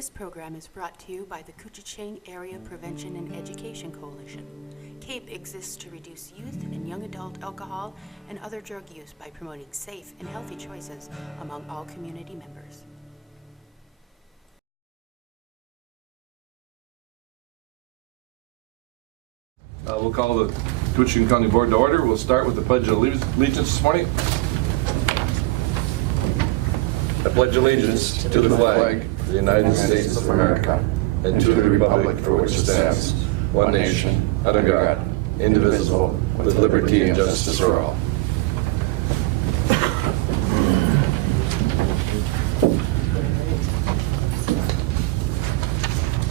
This program is brought to you by the Koochiching Area Prevention and Education Coalition. CAPE exists to reduce youth and young adult alcohol and other drug use by promoting safe and healthy choices among all community members. We'll call the Koochiching County Board to order. We'll start with the Pledge of Allegiance this morning. I pledge allegiance to the flag of the United States of America and to the republic for which it stands, one nation, under God, indivisible, with liberty and justice for all.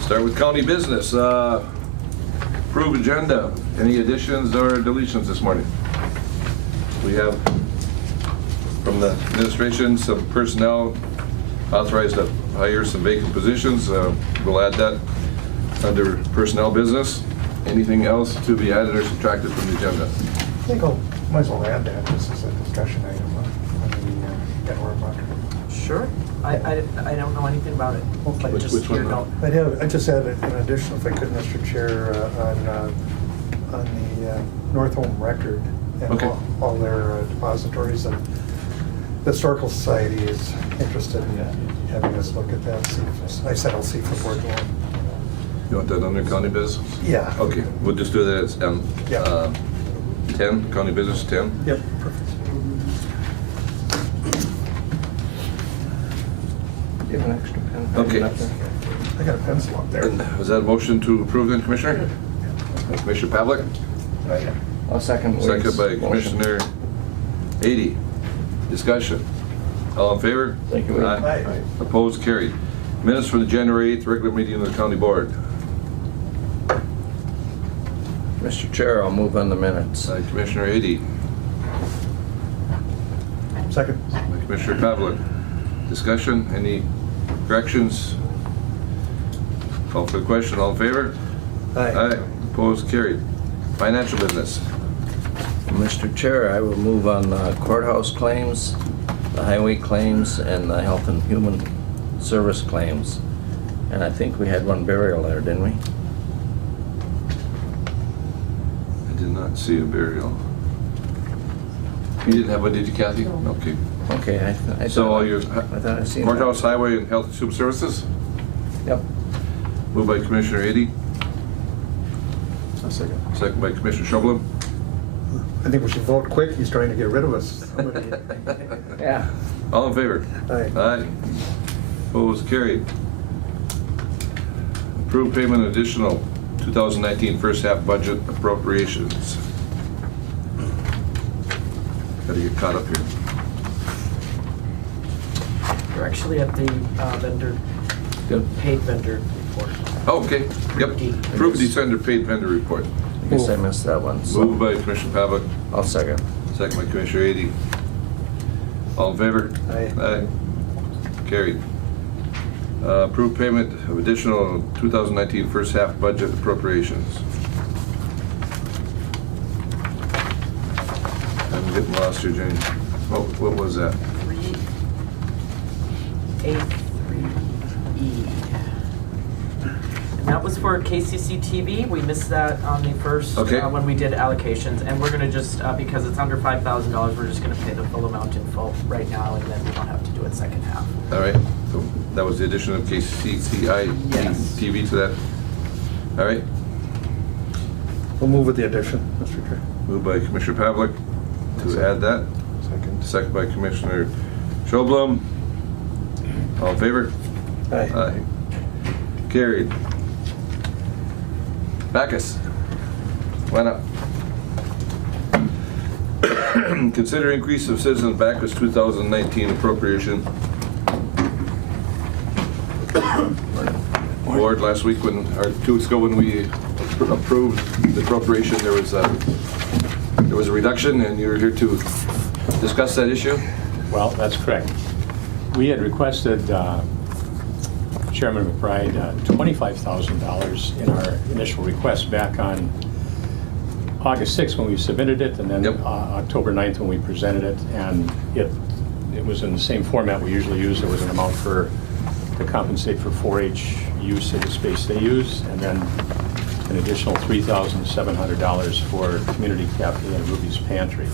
Start with county business. Approved agenda. Any additions or deletions this morning? We have from the administration some personnel authorized to hire some vacant positions. We'll add that under personnel business. Anything else to be added or subtracted from the agenda? I think I might as well add that. This is a discussion item on the Edward Bucket. Sure. I don't know anything about it. Okay. But just Which one your now? note. I just added in addition, if I could, Mr. Chair, on the North Home Record and Okay. all their depositories, and the Historical Society is interested in having us look at that. See if I said I'll see if the board will. You want that under county business? Yeah. Okay, we'll just do that as Yeah. 10, county business 10. Yep. Perfect. Do you have an extra pen? Okay. I got a pencil up there. And was that a motion to approve then, Commissioner? Commissioner Pavlik? I'll second. Second by Commissioner 80. Discussion. All in favor? Thank you. Aye. Opposed? Carried. Minutes for the January 8th regular meeting of the county board. Mr. Chair, I'll move on the minutes. By Commissioner 80. Second. By Commissioner Pavlik. Discussion. Any corrections? Call for the question. All in favor? Aye. Opposed? Carried. Financial business. Mr. Chair, I will move on the courthouse claims, the highway claims, and the health and human service claims. And I think we had one burial there, didn't we? I did not see a burial. You didn't have one, did you, Kathy? Okay. Okay, I So all your I thought I seen courthouse, highway, and health and human services? that. Yep. Moved by Commissioner 80. A second. Second by Commissioner Schobel. I think we should vote quick. He's trying to get rid of us. Yeah. All in favor? Aye. Aye. Opposed? Carried. Approved payment of additional 2019 first half budget appropriations. Gotta get caught up here. We're actually at the paid vendor report. Oh, okay. Yep. D. Approved December paid vendor report. I guess I missed that one. So Moved by Commissioner Pavlik. I'll second. Second by Commissioner 80. All in favor? Aye. Aye. Carried. Approved payment of additional 2019 first half budget appropriations. I'm getting lost here, Jane. What was that? 383E. And that was for KCC TV. We missed that on the first, Okay. when we did allocations. And we're gonna just, because it's under $5,000, we're just gonna pay the full amount in full right now, and then we don't have to do it second half. All right. So that was the addition of KCCI Yes. TV to that. All right. We'll move with the addition, Mr. Chair. Moved by Commissioner Pavlik to add that. Second. Second by Commissioner Schoblum. All in favor? Aye. Aye. Carried. Backus. Why not? Consider increase of citizen Backus 2019 appropriation. Board last week or 2 weeks ago when we approved the appropriation, there was a reduction, and you're here to discuss that issue. Well, that's correct. We had requested Chairman McBride $25,000 in our initial request back on August 6th when we submitted it, and then Yep. October 9th when we presented it, and it was in the same format we usually use. There was an amount for to compensate for 4-H use of the space they use, and then an additional $3,700 for Community Cafe and Ruby's Pantry.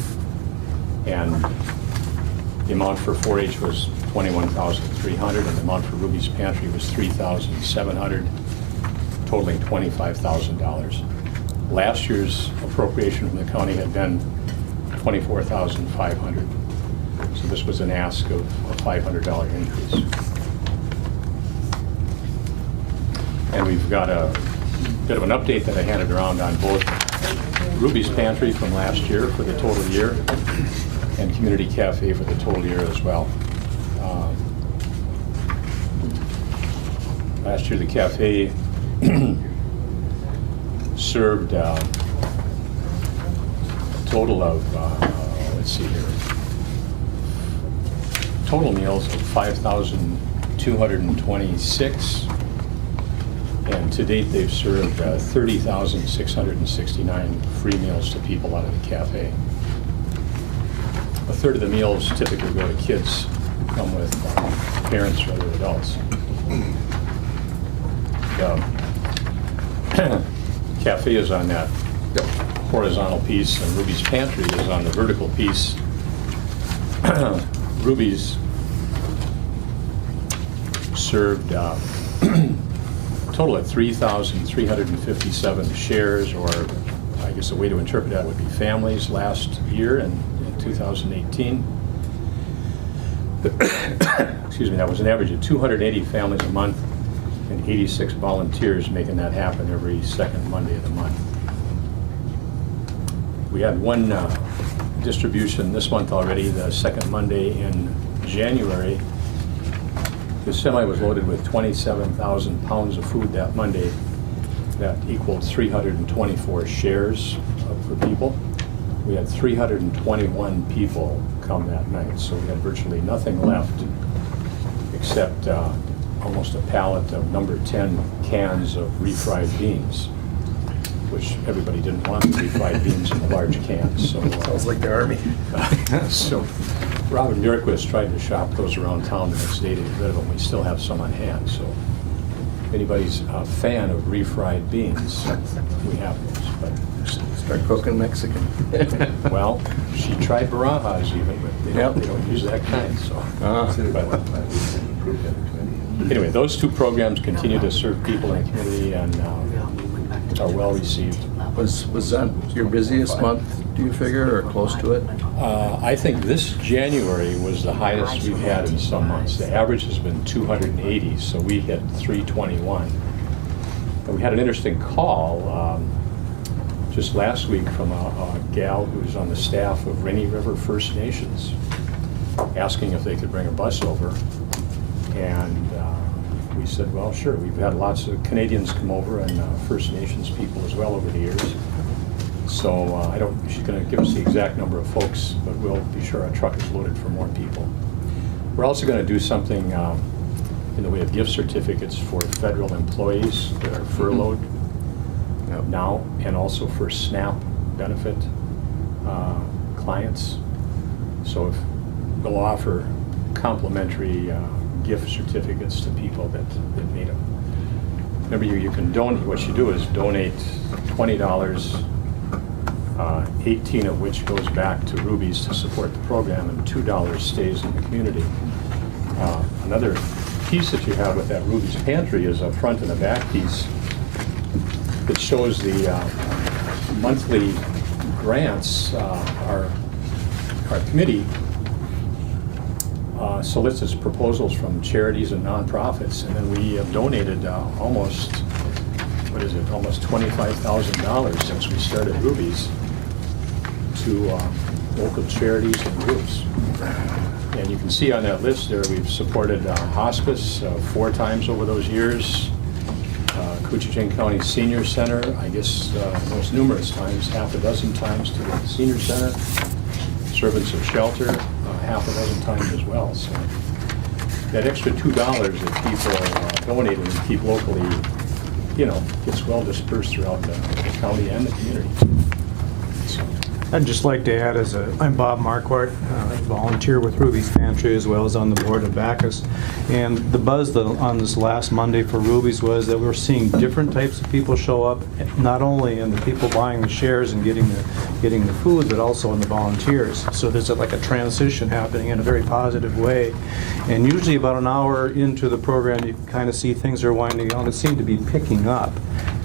And the amount for 4-H was $21,300, and the amount for Ruby's Pantry was $3,700, totaling $25,000. Last year's appropriation from the county had been $24,500. So this was an ask of a $500 increase. And we've got a bit of an update that I handed around on both Ruby's Pantry from last year for the total year and Community Cafe for the total year as well. Last year the cafe served a total of, let's see here, total meals of 5,226, and to date they've served 30,669 free meals to people out of the cafe. A third of the meals typically go to kids who come with parents or other adults. The cafe is on that horizontal piece, and Ruby's Pantry is on the vertical piece. Ruby's served a total of 3,357 shares, or I guess a way to interpret that would be families last year in 2018. Excuse me, that was an average of 280 families a month and 86 volunteers making that happen every second Monday of the month. We had one distribution this month already, the second Monday in January. The semi was loaded with 27,000 pounds of food that Monday. That equaled 324 shares for people. We had 321 people come that night, so we had virtually nothing left except almost a pallet of number 10 cans of refried beans, which everybody didn't want the refried beans in the large cans. So Sounds like the Army. so Robin Bjorkquist tried to shop those around town the next day to get rid of them. We still have some on hand, so if anybody's a fan of refried beans, we have those. But Start cooking Mexican. well, she tried barajas even, but they don't use that kind, so. But anyway, those two programs continue to serve people in the community and are well received. Was that your busiest month, do you figure, or close to it? I think this January was the highest we've had in some months. The average has been 280, so we hit 321. And we had an interesting call just last week from a gal who's on the staff of Rainy River First Nations, asking if they could bring a bus over. And we said, well, sure. We've had lots of Canadians come over and First Nations people as well over the years. So she's going to give us the exact number of folks, but we'll be sure our truck is loaded for more people. We're also going to do something in the way of gift certificates for federal employees that are furloughed now, and also for SNAP benefit clients. So if we'll offer complimentary gift certificates to people that need them. Remember, you can donate. What you do is donate $20, 18 of which goes back to Ruby's to support the program, and $2 stays in the community. Another piece that you have with that Ruby's Pantry is a front and a back piece that shows the monthly grants. Our committee solicits proposals from charities and nonprofits, and then we have donated almost $25,000 since we started Ruby's to local charities and groups. And you can see on that list there, we've supported hospice 4 times over those years, Coochiching County Senior Center, I guess most numerous times, 6 times to the Senior Center, Servants of Shelter, 6 times as well. So that extra $2 that people donate and keep locally, gets well dispersed throughout the county and the community. So I'd just like to add, I'm Bob Marquardt, I volunteer with Ruby's Pantry as well as on the board of Bacchus. And the buzz on this last Monday for Ruby's was that we were seeing different types of people show up, not only in the people buying the shares and getting the food, but also in the volunteers. So there's like a transition happening in a very positive way. And usually about an hour into the program, you can kind of see things are winding down. It seemed to be picking up.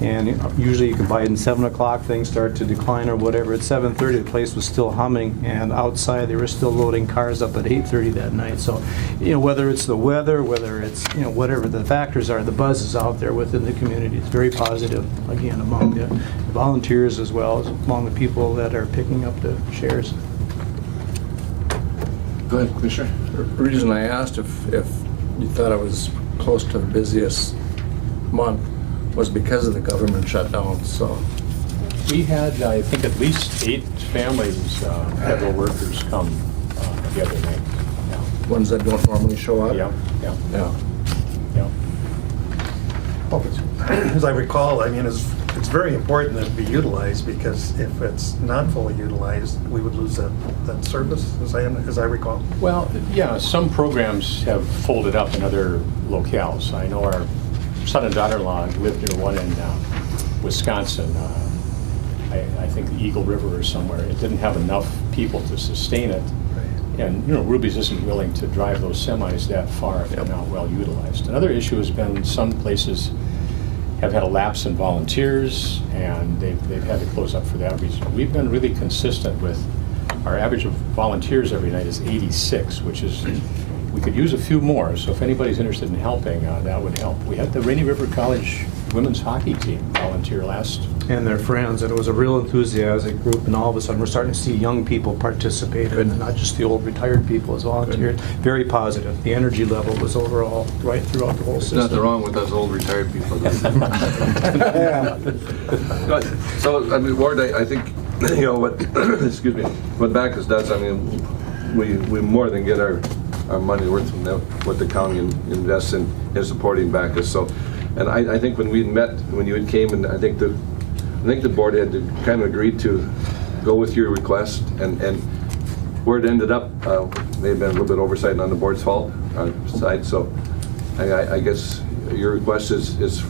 And usually you can buy it at 7 o'clock, things start to decline or whatever. At 7:30, the place was still humming, and outside they were still loading cars up at 8:30 that night. So, whether it's the weather, whether it's, whatever the factors are, the buzz is out there within the community. It's very positive, again, among the volunteers as well as among the people that are picking up the shares. Go ahead, Commissioner. The reason I asked if you thought it was close to the busiest month was because of the government shutdown, so. We had, I think, at least 8 families, federal workers come the other night. Ones that don't normally show up? Yeah. Well, as I recall, it's very important that it be utilized, because if it's not fully utilized, we would lose that service, as I recall. Well, yeah, some programs have folded up in other locales. I know our son and daughter-in-law lived near one in Wisconsin. I think the Eagle River or somewhere. It didn't have enough people to sustain it. And, Ruby's isn't willing to drive those semis that far if they're not well utilized. Another issue has been some places have had a lapse in volunteers, and they've had to close up for that reason. We've been really consistent with our average of volunteers every night is 86, which is, we could use a few more, so if anybody's interested in helping, that would help. We had the Rainy River College women's hockey team volunteer last. And their friends, and it was a real enthusiastic group, and all of a sudden we're starting to see young people participate, and not just the old retired people as volunteers. Very positive. The energy level was overall right throughout the whole There's system. nothing wrong with us old retired people. Yeah. Good. So, Ward, I think, what, excuse me, what Bacchus does, we more than get our money worth from what the county invests in supporting Bacchus. So, and I think when we met, when you came, and I think the board had to kind of agreed to go with your request, and where it ended up may have been a little bit oversight on the board's side. So I guess your request is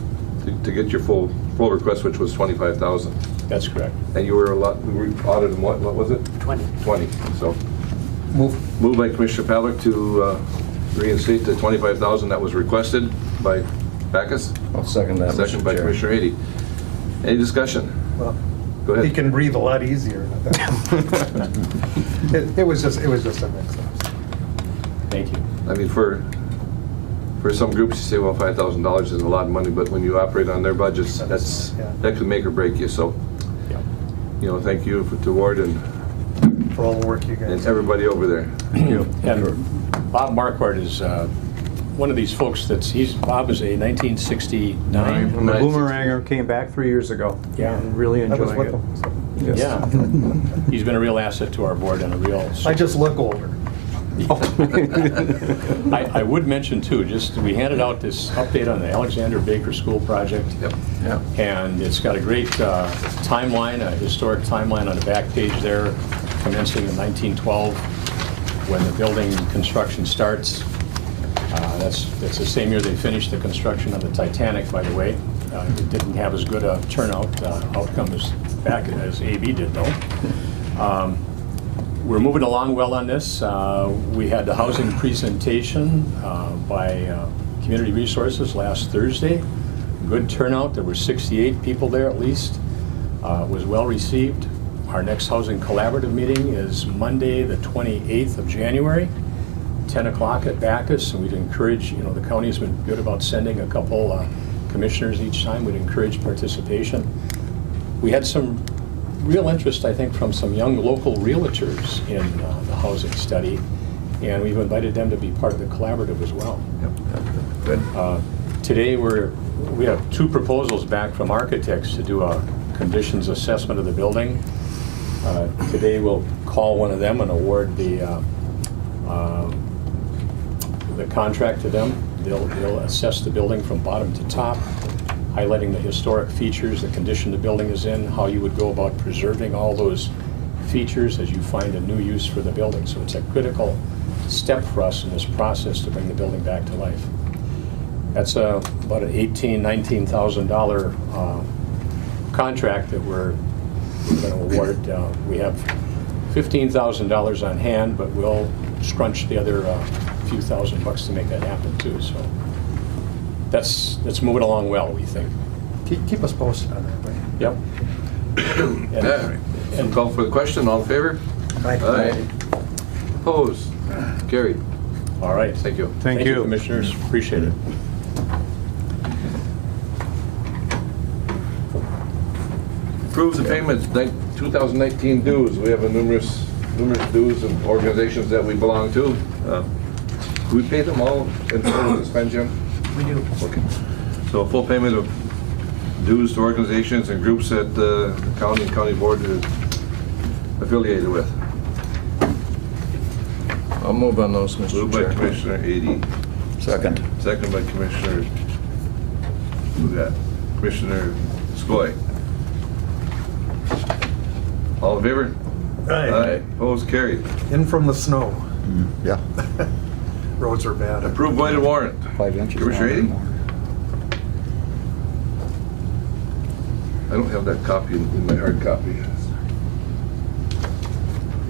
to get your full request, which was $25,000. That's correct. And we were audited in what was it? 20. 20. So moved by Commissioner Pavlik to reinstate the $25,000 that was requested by Bacchus. I'll second that, Second Mr. by Chair. Commissioner Ady. Any discussion? Well, Go ahead. he can breathe a lot easier. It was just a mix-up. Thank you. For some groups, you say, well, $5,000 isn't a lot of money, but when you operate on their budgets, that could make or break you. So, thank you to Ward and For all the work you guys. and everybody over there. And Bob Marquardt is one of these folks Bob is a 1969. And the Boomeranger came back 3 years ago. Yeah. And really I was enjoying with it. them. Yes. Yeah. He's been a real asset to our board and a real. I just look older. I would mention too, we handed out this update on the Alexander Baker School project. Yep. Yeah. And it's got a great timeline, a historic timeline on the back page there, commencing in 1912, when the building construction starts. That's the same year they finished the construction of the Titanic, by the way. It didn't have as good a turnout outcome as AB did, though. We're moving along well on this. We had the housing presentation by Community Resources last Thursday. Good turnout. There were 68 people there at least. It was well received. Our next housing collaborative meeting is Monday, the 28th of January, 10 o'clock at Bacchus. And we'd encourage, the county has been good about sending a couple commissioners each time. We'd encourage participation. We had some real interest, I think, from some young local realtors in the housing study, and we've invited them to be part of the collaborative as well. Yep. Good. Today we have 2 proposals back from architects to do a conditions assessment of the building. Today we'll call one of them and award the contract to them. They'll assess the building from bottom to top, highlighting the historic features, the condition the building is in, how you would go about preserving all those features as you find a new use for the building. So it's a critical step for us in this process to bring the building back to life. That's about an $19,000 contract that we're going to award. We have $15,000 on hand, but we'll scrunch the other few thousand bucks to make that happen too. So that's moving along well, we think. Keep us posted on that, right? Yep. And call for the question, all in favor? Aye. Opposed? Carried. All right. Thank you. Thank you. Commissioners. Appreciate it. Approves the payments, 2019 dues. We have a numerous dues and organizations that we belong to. Do we pay them all in full to spend, Jim? We do. Okay. So full payment of dues to organizations and groups that the county and county board is affiliated with. I'll move on those, Mr. Moved by Chair. Commissioner Ady, Second. second by Commissioner, who's that? Commissioner Skoye. All in favor? Aye. Opposed, carried. In from the snow. Yeah. Roads are bad. Approved voided warrant. 5 inches. Commissioner now or Ady? more. I don't have that copy in my hard copy.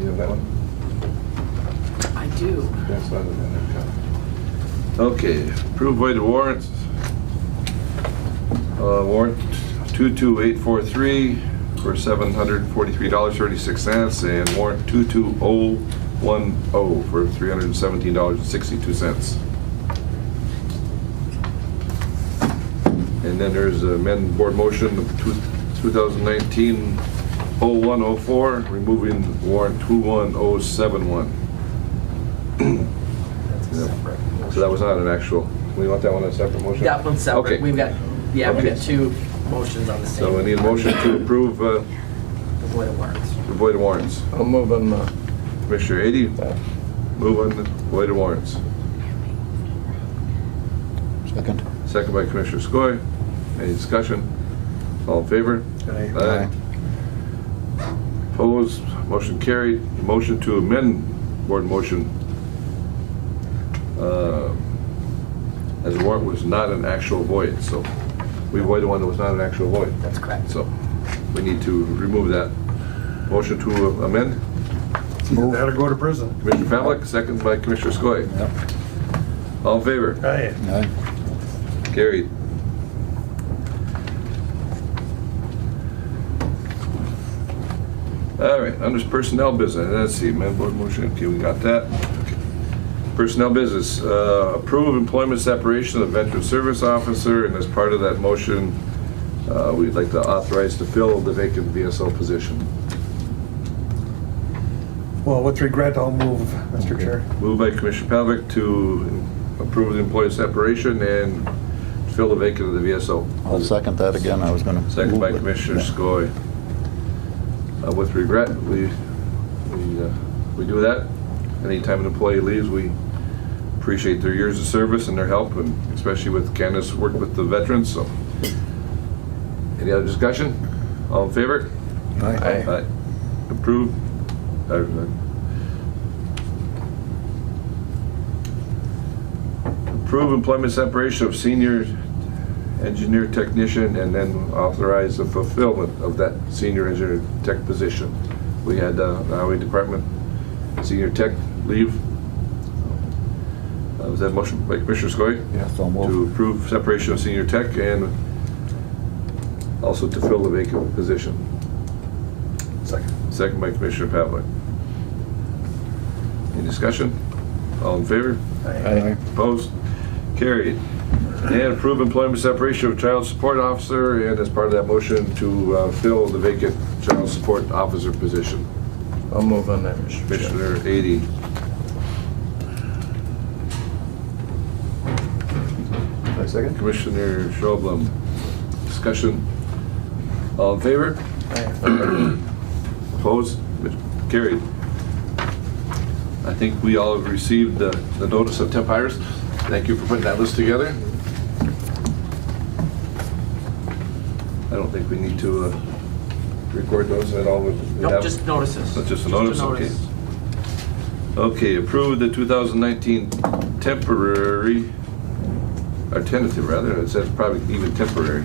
You have that one? I do. That's not in that hard copy. Okay, approved voided warrants. Warrant 22843 for $743.36, and warrant 22010 for $317.62. And then there's a amend board motion of 2019-0104, removing warrant 21071. That's a separate motion. So that was not an actual, we want that one a separate motion? That one's separate. Okay. We've got Okay. two motions on the same. So we need a motion to approve The voided warrants. the voided warrants. I'll move on Commissioner Ady, move on the voided warrants. Second. Second by Commissioner Skoye. Any discussion? All in favor? Aye. Opposed? Motion carried. Motion to amend board motion as the warrant was not an actual void, so we voided one that was not an actual void. That's correct. So we need to remove that. Motion to amend. Either that or go to prison. Commissioner Pavlik, second by Commissioner Skoye. Yep. All in favor? Aye. Aye. Carried. All right, under personnel business, let's see, amend board motion, okay, we got that. Okay. Personnel business, approve employment separation of veteran service officer, and as part of that motion, we'd like to authorize to fill the vacant VSO position. Well, with regret, I'll move, Mr. Chair. Moved by Commissioner Pavlik to approve the employee separation and fill the vacant of the VSO. I'll second that again. I was gonna. Second move by it. Commissioner Yeah. Skoye. With regret, we do that. Anytime an employee leaves, we appreciate their years of service and their help, and especially with Candace work with the veterans, so. Any other discussion? All in favor? Aye. Aye. Approved. Approve employment separation of senior engineer technician, and then authorize the fulfillment of that senior engineer tech position. We had the highway department senior tech leave. Was that motion by Commissioner Skoye? Yes, I'll move. To approve separation of senior tech and also to fill the vacant position. Second. Second by Commissioner Pavlik. Any discussion? All in favor? Aye. Opposed? Carried. And approve employment separation of child support officer, and as part of that motion to fill the vacant child support officer position. I'll move on that, Mr. Chair. Commissioner Ady. Second. Commissioner Schroblum. Discussion. All in favor? Opposed? Carried. I think we all have received the notice of temp hires. Thank you for putting that list together. I don't think we need to record those at all? Nope, just notices. That's just a notice, okay. Okay, approve the 2019 temporary, or tentative rather, it says probably even temporary.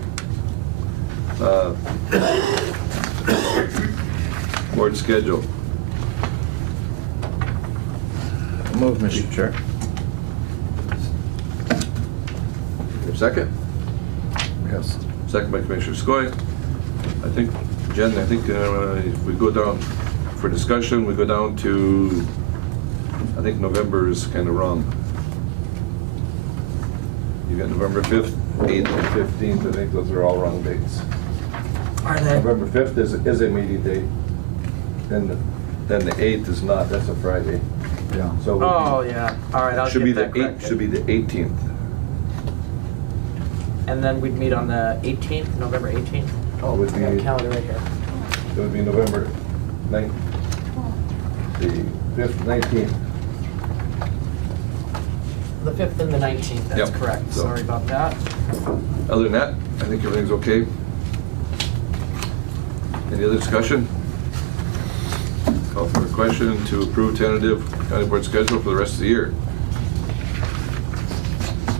Board schedule. Move, Mr. Chair. Your second? Yes. Second by Commissioner Skoye. I think, Jen, if we go down for discussion, we go down to, I think November is kind of wrong. You got November 5th, 8th, and 15th. I think those are all wrong dates. Are they? November 5th is a meeting date, and then the 8th is not. That's a Friday. Yeah. So Oh, yeah. All right, I'll should be get the that corrected. should be the 18th. And then we'd meet on the 18th, November 18th. Oh, it would I got a be calendar right here. it would be November 9th, the 5th, 19th. The 5th and the 19th, that's Yep. correct. So- Sorry about that. Other than that, I think everything's okay. Any other discussion? Call for a question to approve tentative county board schedule for the rest of the year.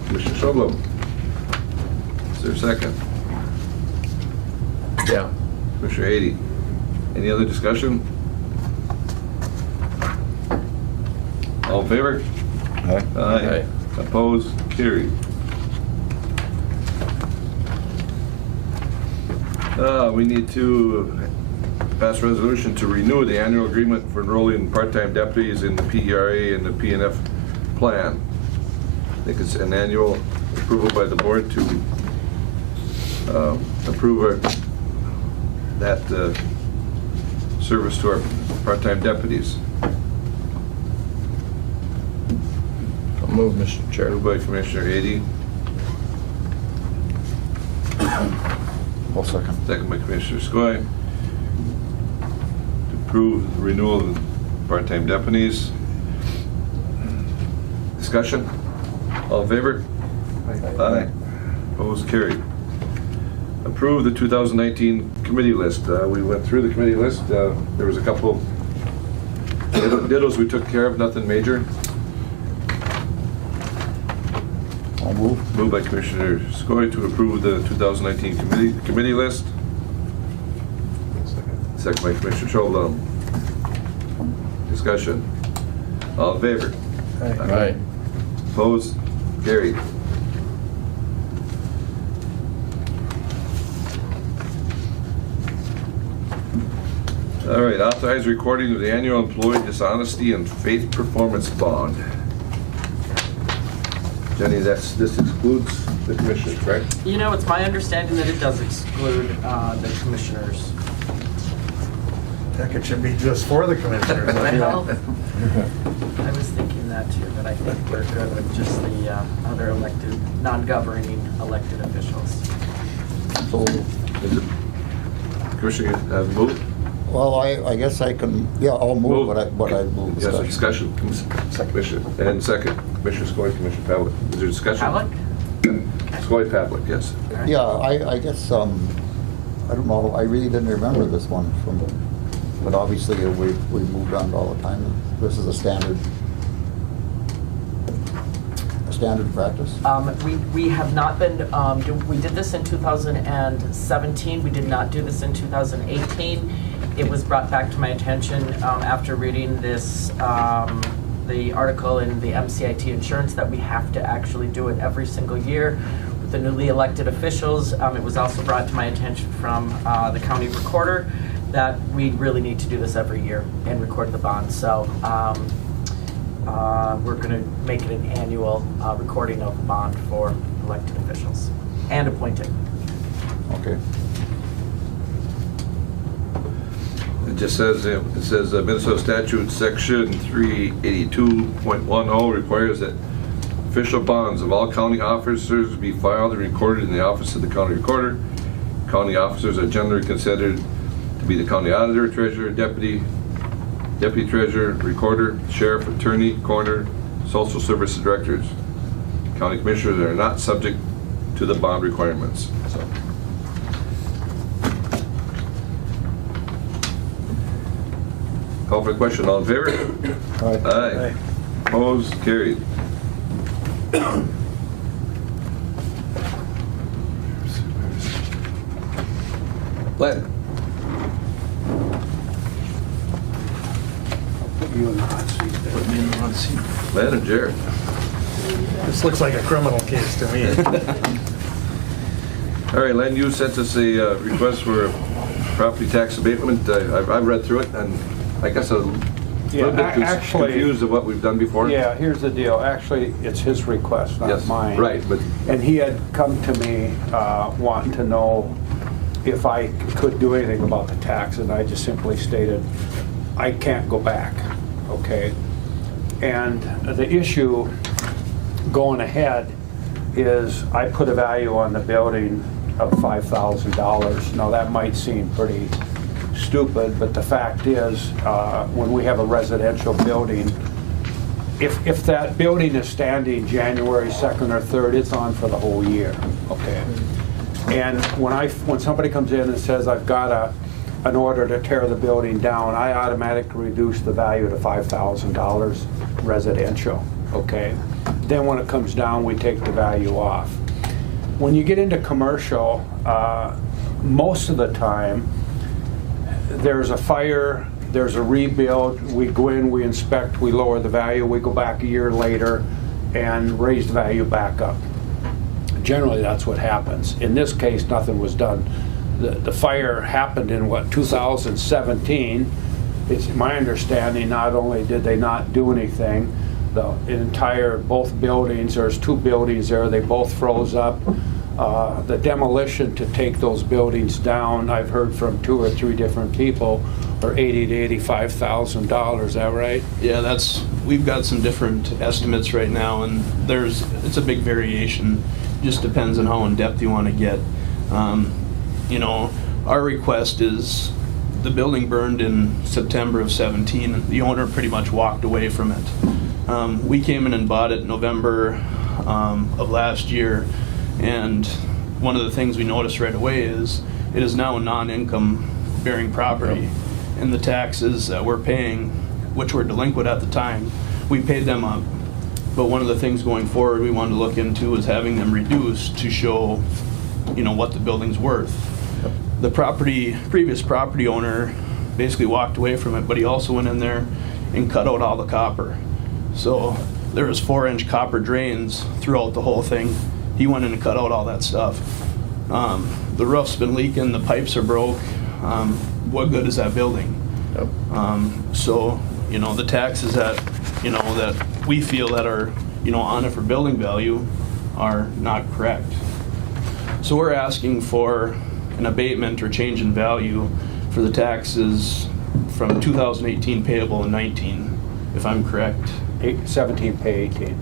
Commissioner Schobel. Is there a second? Yeah. Commissioner 80. Any other discussion? All in favor? Aye. Aye. Opposed? Carried. We need to pass a resolution to renew the annual agreement for enrolling part-time deputies in the PERA and the PNF plan. I think it's an annual approval by the board to approve that service to our part-time deputies. I'll move, Mr. Chair. Moved by Commissioner 80, I'll second. second by Commissioner Skoye. To approve the renewal of part-time deputies. Discussion? All in favor? Aye. Opposed? Carried. Approve the 2019 committee list. We went through the committee list. There was a couple dittos we took care of, nothing major. I'll move. Moved by Commissioner Skoye to approve the 2019 committee list. Second by Commissioner Schobel. Discussion. All in favor? Aye. Opposed? Carried. All right, authorize recording of the annual employee dishonesty and faith performance bond. Jenny, this excludes the commissioners, correct? You know, it's my understanding that it does exclude the commissioners. Heck, it should be just for the commissioners. Well, I was thinking that too, but I think we're good with just the other elected, non-governing elected officials. So, Is it, Commissioner, move? well, I guess I can, yeah, I'll move, but I move Yes, discussion. discussion. Commissioner, and second, Commissioner Skoye, Commissioner Pavlik. Is there discussion? Alec? Skoye, Pavlik, yes. Yeah, I guess, I don't know, I really didn't remember this one from, but obviously we moved on all the time. This is a standard practice. We have not been, we did this in 2017, we did not do this in 2018. It was brought back to my attention after reading this, the article in the MCIT insurance that we have to actually do it every single year with the newly elected officials. It was also brought to my attention from the county recorder that we really need to do this every year and record the bond. So we're going to make it an annual recording of the bond for elected officials and appointed. Okay. It just says, Minnesota statute section 382.10 requires that official bonds of all county officers be filed and recorded in the office of the county recorder. County officers are generally considered to be the county auditor, treasurer, deputy treasurer, recorder, sheriff, attorney, coroner, social services directors. County commissioners are not subject to the bond requirements. So, Call for the question, all in favor? Aye. Opposed, carried. Glenn? Glenn and Jared. This looks like a criminal case to me. All right, Len, you sent us a request for a property tax abatement. I've read through it, and I guess a little bit actually- confused of what we've done before. Yeah, here's the deal. Actually, it's his request, not Yes, mine. right, but And he had come to me wanting to know if I could do anything about the tax, and I just simply stated, I can't go back, okay? And the issue going ahead is I put a value on the building of $5,000. Now, that might seem pretty stupid, but the fact is, when we have a residential building, if that building is standing January 2nd or 3rd, it's on for the whole year, okay? And when somebody comes in and says, I've got an order to tear the building down, I automatically reduce the value to $5,000 residential, okay? Then when it comes down, we take the value off. When you get into commercial, most of the time, there's a fire, there's a rebuild, we go in, we inspect, we lower the value, we go back a year later and raise the value back up. Generally, that's what happens. In this case, nothing was done. The fire happened in, 2017. It's my understanding, not only did they not do anything, both buildings, there's 2 buildings there, they both froze up. The demolition to take those buildings down, I've heard from 2 or 3 different people, are $80,000 to $85,000, is that right? Yeah, we've got some different estimates right now, and it's a big variation. Just depends on how in depth you want to get. You know, our request is the building burned in September of 17. The owner pretty much walked away from it. We came in and bought it in November of last year, and one of the things we noticed right away is it is now a non-income bearing property, and the taxes that we're paying, which were delinquent at the time, we paid them up. But one of the things going forward we wanted to look into was having them reduced to show, you know, what the building's worth. The previous property owner basically walked away from it, but he also went in there and cut out all the copper. So there was 4-inch copper drains throughout the whole thing. He went in and cut out all that stuff. The roof's been leaking, the pipes are broke. What good is that building? Yep. So, you know, the taxes that, you know, that we feel that are, you know, on it for building value are not correct. So we're asking for an abatement or change in value for the taxes from 2018 payable in 19, if I'm correct. 17 pay 18.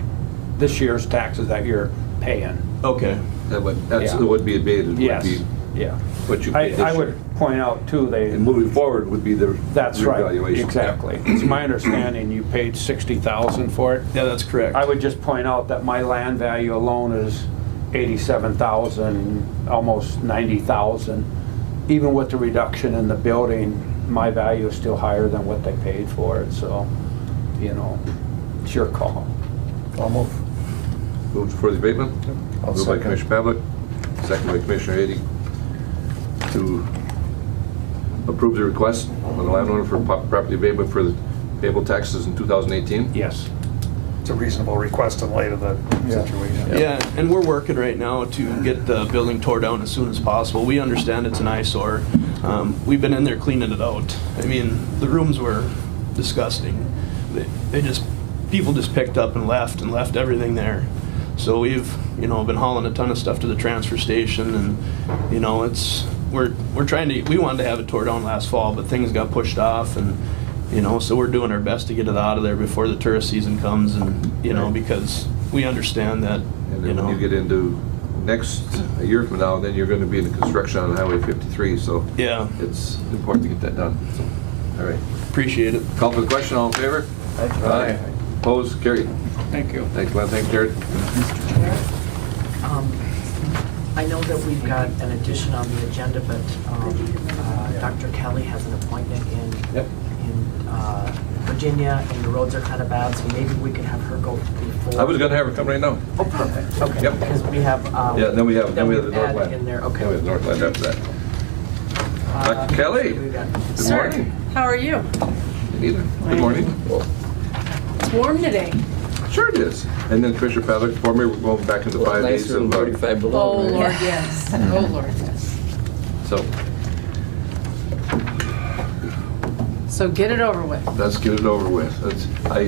This year's taxes that you're paying. Okay. That Yeah. would be abated. Yes, Would be yeah. what you paid this I year. would point out too, And moving forward would be the that's right, revaluation. exactly. It's my understanding you paid 60,000 for it. Yeah, that's correct. I would just point out that my land value alone is 87,000, almost 90,000. Even with the reduction in the building, my value is still higher than what they paid for it, so, you know, it's your call. I'll move. Moved for the abatement? I'll Moved by second. Commissioner Pavlik, second by Commissioner Ady, to approve the request of the landowner for property abatement for the payable taxes in 2018. Yes. It's a reasonable request in light of the situation. Yeah, and we're working right now to get the building tore down as soon as possible. We understand it's an eyesore. We've been in there cleaning it out. I mean, the rooms were disgusting. People just picked up and left everything there. So we've, you know, been hauling a ton of stuff to the transfer station, and, you know, we're we wanted to have it tore down last fall, but things got pushed off, and, you know, so we're doing our best to get it out of there before the tourist season comes, and, you know, because we understand that, And you then when know. you get into a year from now, then you're going to be in the construction on Highway 53, so Yeah, it's important to get that done. So, all right. appreciate it. Call for the question, all in favor? Aye. Opposed, carried. Thank you. Thanks, Glenn, thanks, Jared. Mr. Chair, I know that we've got an addition on the agenda, but Dr. Kelly has an appointment in Virginia, and the roads are kind of bad, so maybe we could have her go before. I was gonna have her come right now. Oh, perfect, okay. Yep. Because we have. Yeah, then we have the add Northland. in there, okay. Then we have Northland after that. Uh, Dr. Kelly, we got- good morning. How are you? Neither. Good morning. It's warm today. Sure it is. And then Commissioner Pavlik, for me, we're going back into 5 days Nicer than of, 35 below. Oh, right? Lord, yes. Oh, Lord, yes. so So get it over with. let's get it over with. I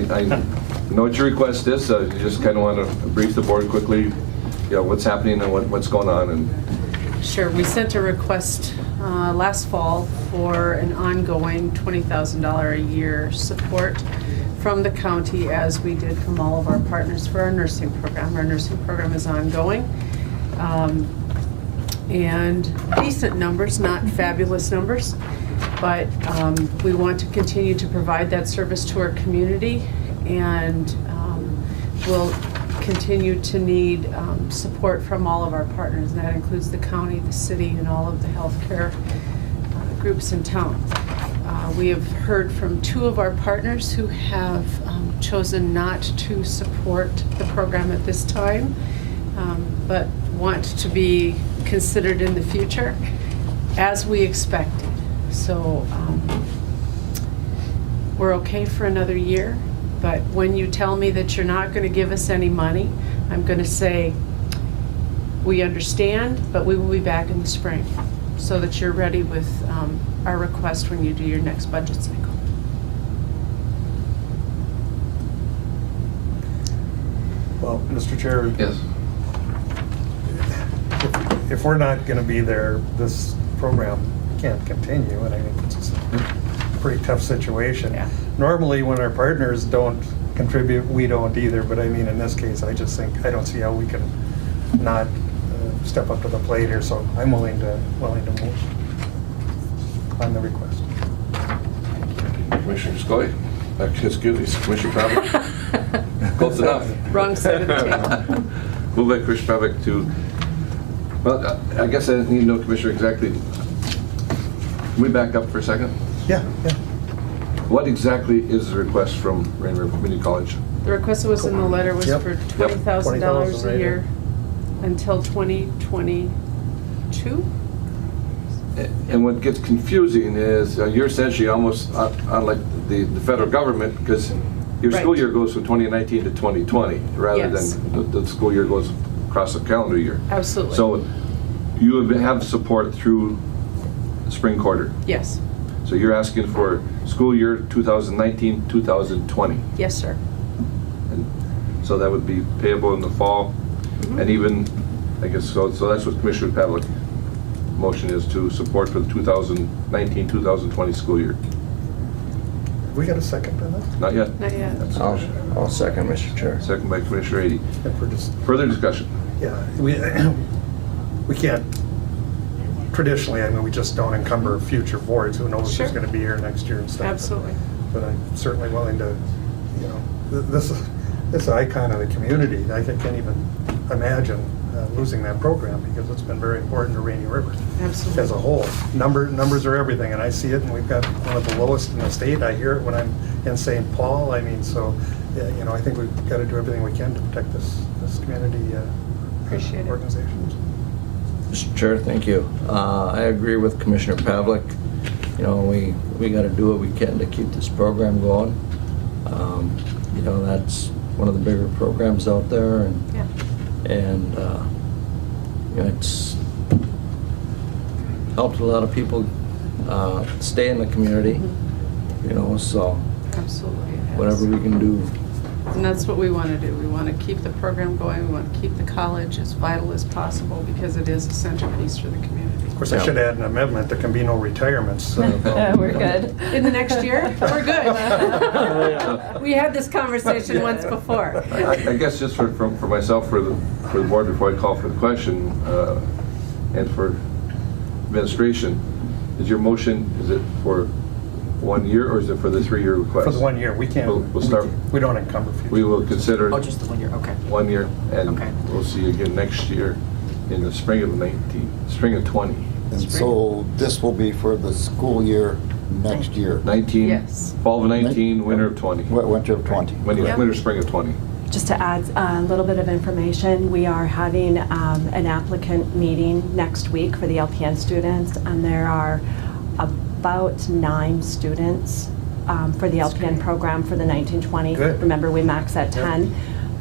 know what your request is, you just kind of want to brief the board quickly, you know, what's happening and what's going on, and Sure, we sent a request last fall for an ongoing $20,000 a year support from the county, as we did from all of our partners for our nursing program. Our nursing program is ongoing. And decent numbers, not fabulous numbers, but we want to continue to provide that service to our community, and we'll continue to need support from all of our partners, and that includes the county, the city, and all of the healthcare groups in town. We have heard from 2 of our partners who have chosen not to support the program at this time, but want to be considered in the future, as we expected. So we're okay for another year, but when you tell me that you're not going to give us any money, I'm going to say, we understand, but we will be back in the spring, so that you're ready with our request when you do your next budget cycle. Well, Mr. Chair, yes. if we're not going to be there, this program can't continue, and I think it's a pretty tough situation. Yeah. Normally, when our partners don't contribute, we don't either, but I mean, in this case, I just think, I don't see how we can not step up to the plate here, so I'm willing to move on the request. Commissioner Scully, excuse me, Commissioner Pavlik, close enough. Wrong side of the table. Move by Commissioner Pavlik to, well, I guess I need to know, Commissioner, exactly. Can we back up for a second? Yeah. What exactly is the request from Rain River Community College? The request that was in the letter was Yep. for Yep. $20,000 $20,000 a right year until 2022. And what gets confusing is you're essentially almost on like the federal government, because your school Right. year goes from 2019 to 2020, rather Yes. than the school year goes across the calendar year. Absolutely. So you have support through the spring quarter. Yes, So you're asking for school year 2019, 2020. yes, sir. And so that would be payable in the fall, Mm-hmm. and even, I guess, so that's what Commissioner Pavlik motion is, to support for the 2019, 2020 school year. We got a second on that? Not yet. Not yet. That's I'll second, Mr. Chair. second by Commissioner Ady. If we're just, Further discussion? yeah, we can't, traditionally, I mean, we just don't encumber future boards. Who knows Sure. who's gonna be here next year and stuff. Absolutely. But I'm certainly willing to, you know, this is an icon of the community. I can't even imagine losing that program, because it's been very important to Rainy River Absolutely. as a whole. Numbers are everything, and I see it, and we've got one of the lowest in the state. I hear it when I'm in St. Paul. I mean, so, yeah, you know, I think we've got to do everything we can to protect this community Appreciate it. organization. Mr. Chair, thank you. I agree with Commissioner Pavlik. You know, we got to do what we can to keep this program going. You know, that's one of the bigger programs out there, and Yeah. you know, it's helped a lot of people stay in the community. You know, so Absolutely. it has. whatever we can do. And that's what we want to do. We want to keep the program going. We want to keep the college as vital as possible, because it is a centerpiece for the community. Of course, I Yeah. should add an amendment. There can be no retirements. We're good. In the next year, we're good. We had this conversation once before. I guess just for myself, for the board, before I call for the question, and for administration, is your motion, is it for 1 year, or is it for the 3-year request? For the 1 year, we can't. We'll start- We don't encumber future. We will consider Oh, just the 1 year, okay. 1 year, and Okay. we'll see you again next year in the spring of 20. And so this will be for the school year next year. 19? Yes. Fall of 19, winter of 20. Winter of 20. Winter, spring of 20. Just to add a little bit of information, we are having an applicant meeting next week for the LPN students, and there are about 9 students for the LPN program for the 1920. Good. Remember, we max at 10.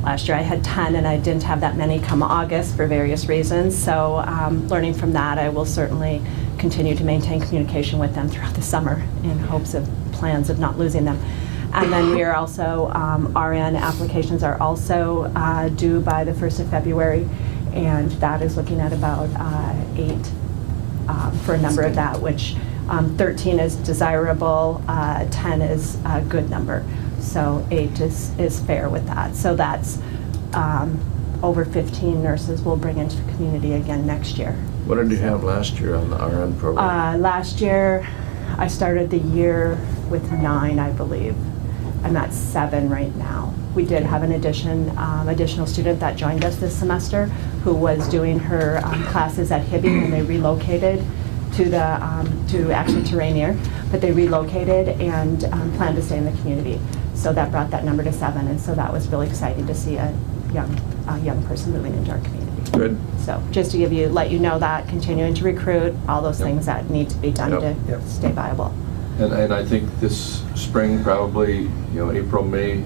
Last year I had 10, and I didn't have that many come August for various reasons. So learning from that, I will certainly continue to maintain communication with them throughout the summer in hopes of plans of not losing them. And then we are also, RN applications are also due by the 1st of February, and that is looking at about 8 for a number of that, which 13 is desirable, 10 is a good number. So 8 is fair with that. So that's over 15 nurses we'll bring into the community again next year. What did you have last year on the RN program? Last year, I started the year with 9, I believe. I'm at 7 right now. We did have an additional student that joined us this semester who was doing her classes at Hibbing when they relocated to actually Rainier, but they relocated and planned to stay in the community. So that brought that number to 7, and so that was really exciting to see a young person moving into our community. Good. So just to let you know that, continuing to recruit, all those things that need to be done Yep. to Yep. stay viable. And I think this spring, probably, April, May,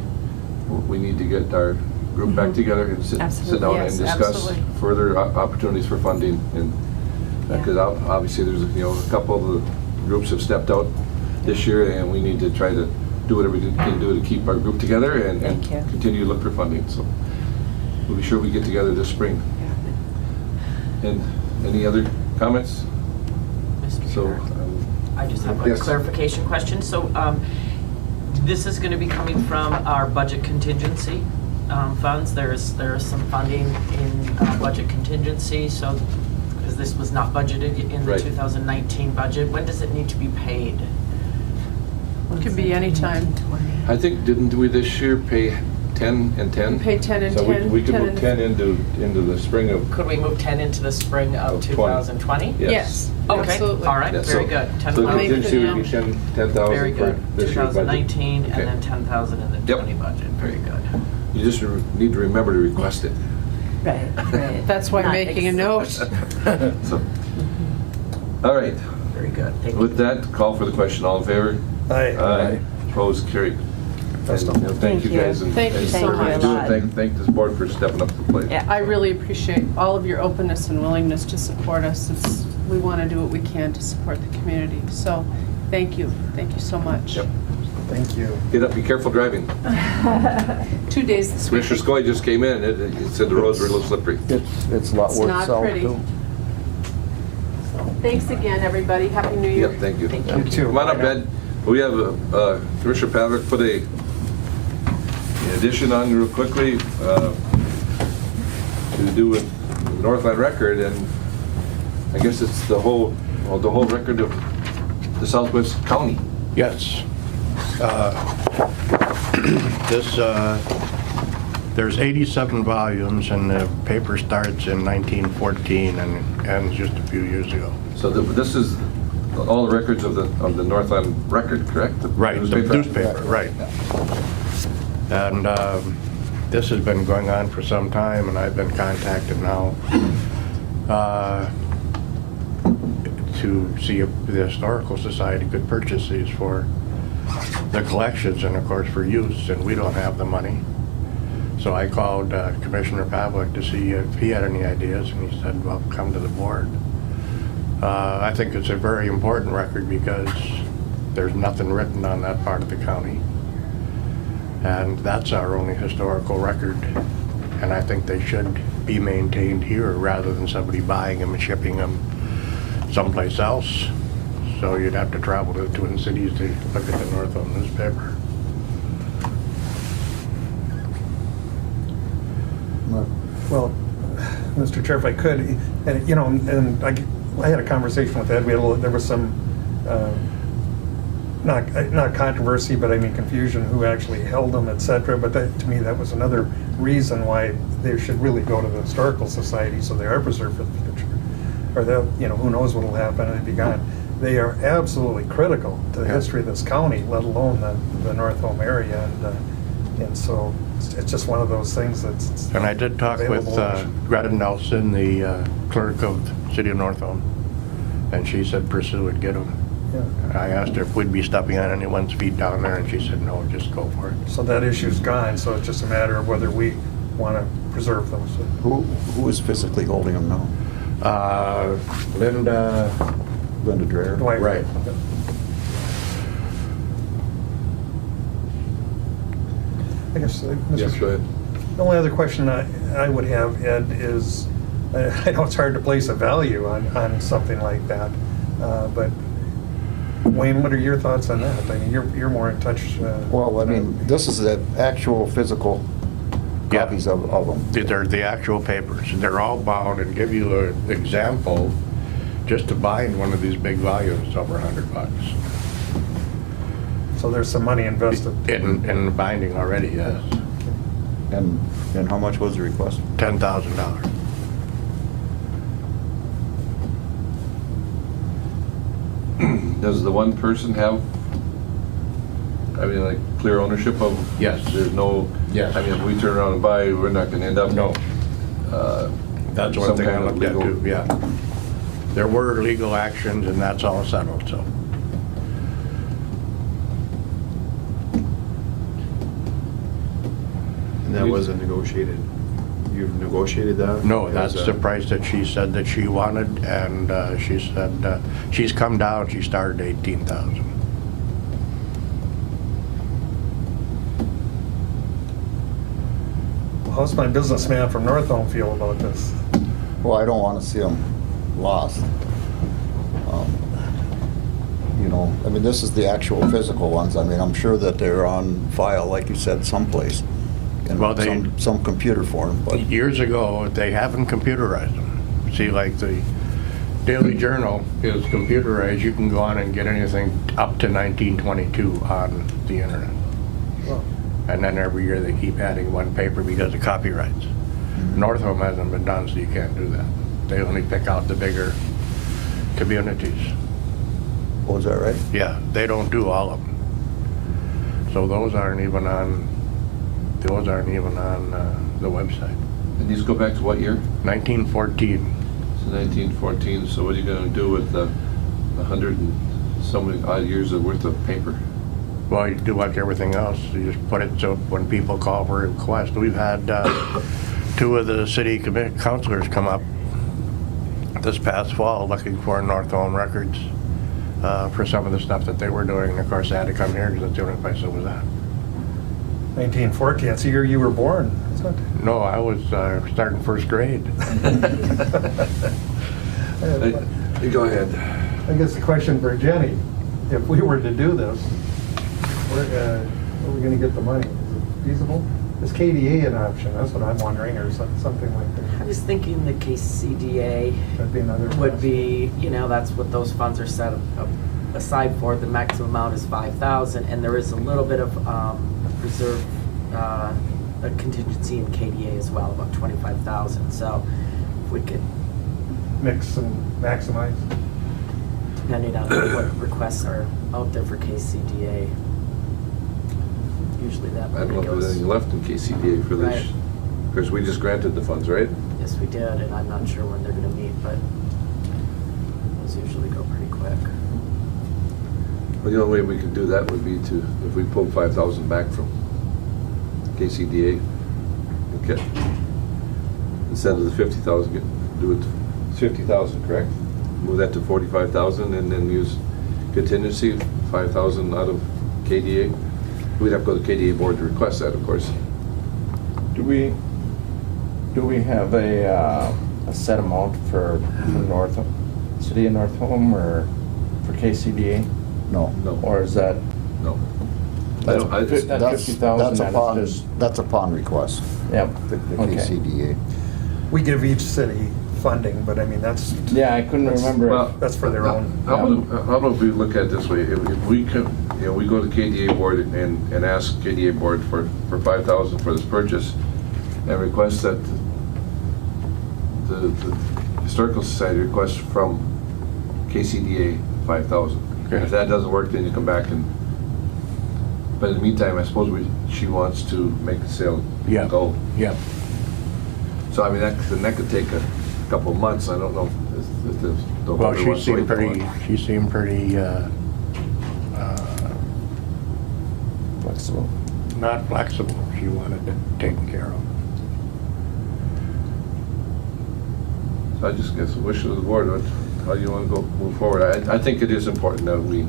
we need to get our group back together and sit Absolutely. down Yes, and discuss absolutely. further opportunities for funding. And because obviously there's a couple of the groups have stepped out this year, and we need to try to do whatever we can do to keep our group together and Thank you. continue to look for funding. So we'll be sure we get together this spring. And any other comments? Mr. So, Chair, I just have a yes. clarification question. So this is going to be coming from our budget contingency funds. There is some funding in budget contingency, so because this was not budgeted in the Right. 2019 budget, when does it need to be paid? It could be any time. I think, didn't we this year pay 10 and 10? We paid 10 and So 10. we could 10 move and- 10 into the spring of, Could we move 10 into the spring of Of 20. 2020? yes. Yes, Okay, absolutely. all right, Yeah, very so- good. So 10,000. contingency would be 10,000 Very for good. this year's budget. 2019, Okay. and then 10,000 in the Yep. 20 budget. Very good. You just need to remember to request it. Right, right. That's why I'm Not making a note. So, all right. Very good. Thank you. With that, call for the question. All in favor? Aye. Aye. Opposed, carried. Best And, of luck. thank you Thank you. guys. and- Thank you and so for much. doing it. Thank this board for stepping up to the plate. Yeah. I really appreciate all of your openness and willingness to support us. We want to do what we can to support the community. So, thank you. Thank you so much. Yep. Thank you. Get up, be careful driving. 2 days this week. Commissioner Skoye just came in, and he said the roads were a little slippery. It's a lot It's worse not south pretty. too. Thanks again, everybody. Happy New Year. Yep, thank you. You too. Come on up, Ed. We have Commissioner Pavlik put an addition on real quickly to do with the Northland Record, and I guess it's the whole record of the Southwest County. Yes. There's 87 volumes, and the paper starts in 1914 and ends just a few years ago. So this is all the records of the Northland Record, correct? Right, the newspaper, right. And this has been going on for some time, and I've been contacted now to see if the Historical Society could purchase these for the collections and, of course, for use, and we don't have the money. So I called Commissioner Pavlik to see if he had any ideas, and he said, well, come to the board. I think it's a very important record because there's nothing written on that part of the county. And that's our only historical record. And I think they should be maintained here rather than somebody buying them and shipping them someplace else. So you'd have to travel to the Twin Cities to look at the Northland newspaper. Well, Mr. Chair, if I could, and I had a conversation with Ed. There was some, not controversy, but I mean confusion who actually held them, et cetera. But to me, that was another reason why they should really go to the Historical Society so they are preserved for the future. Or who knows what will happen and they'd be gone. they are absolutely critical to the Yeah. history of this county, let alone the North Home area. And so it's just one of those things that's. And I did talk with available. Greta Nelson, the clerk of the City of North Home, and she said pursue it, get them. Yeah. I asked her if we'd be stepping on anyone's feet down there, and she said, no, just go for it. So that issue's gone, so it's just a matter of whether we want to preserve those. Who is physically holding them now? Linda, Linda Dreher? Dwight. right. I guess, Yes, go ahead. The only other question I would have, Ed, is, I know it's hard to place a value on something like that, but Wayne, what are your thoughts on that? I mean, you're more in touch. Well, I mean, this is the actual physical Yeah. copies of them. They're the actual papers. They're all bound, and give you an example, just to bind one of these big volumes is over $100. So there's some money invested. In the binding already, yes. And how much was the request? $10,000. Does the one person have, I mean, like, clear ownership of? Yes. There's no. Yes. I mean, if we turn around and buy, we're not gonna end up. No. That's one some thing I kind of looked at legal- too, yeah. There were legal actions, and that's all settled, so. And that wasn't negotiated? You negotiated that? No, Or that's was the that- price that she said that she wanted, and she said, she's come down, she started 18,000. How's my businessman from North Home feel about this? Well, I don't want to see them lost. You know, I mean, this is the actual physical ones. I mean, I'm sure that they're on file, like you said, someplace in Well, they- some computer form, but Years ago, they haven't computerized them. See, like the Daily Journal is computerized, you can go on and get anything up to 1922 on the internet. Well, And then every year they keep adding one paper because of copyrights. North Home hasn't been done, so you can't do that. They only pick out the bigger communities. was that right? Yeah, they don't do all of them. So those aren't even on the website. And these go back to what year? 1914. So 1914, so what are you gonna do with the 100 and so many odd years of worth of paper? Well, you do like everything else, you just put it so when people call for a request. We've had two of the city councilors come up this past fall looking for North Home records for some of the stuff that they were doing. And of course, they had to come here because that's the only place that was at. 1914, that's the year you were born, isn't it? No, I was starting first grade. Go ahead. I guess the question for Jenny, if we were to do this, where are we gonna get the money? Is it feasible? Is KDA an option? That's what I'm wondering, or something like I that. was thinking the KCDA That'd be another. would be, you know, that's what those funds are set aside for. The maximum amount is 5,000, and there is a little bit of reserve, a contingency in KDA as well, about 25,000. So if we could, Mix and maximize. depending on what requests are out there for KCDA, usually that I don't know money if there's goes. anything left in KCDA for this. Right. Because we just granted the funds, right? Yes, we did, and I'm not sure when they're gonna meet, but those usually go pretty quick. Well, the only way we could do that would be to, if we pulled 5,000 back from KCDA, okay, instead of the 50,000, do it 50,000, correct? Move that to 45,000 and then use contingency, 5,000 out of KDA. We'd have to go to KDA board to request that, of course. Do we have a set amount for North, City of North Home or for KCDA? No. No. Or is that? No. That's, I just- That that's 50,000, that is upon, just- that's upon request, Yep. the Okay. KCDA. We give each city funding, but I mean, that's, Yeah, I couldn't remember. Well, that's for their own. How about if we look at it this way, if we could, you know, we go to KDA board and ask KDA board for 5,000 for this purchase, and request that the Historical Society request from KCDA 5,000. Okay. If that doesn't work, then you come back and, but in the meantime, I suppose she wants to make the sale Yeah. go. Yep. So I mean, that could take a couple of months. I don't know if the Well, owner wants to wait that long. she seemed pretty, Flexible. not flexible. She wanted it taken care of. So I just guess the wish of the board, how you want to move forward. I think it is important that we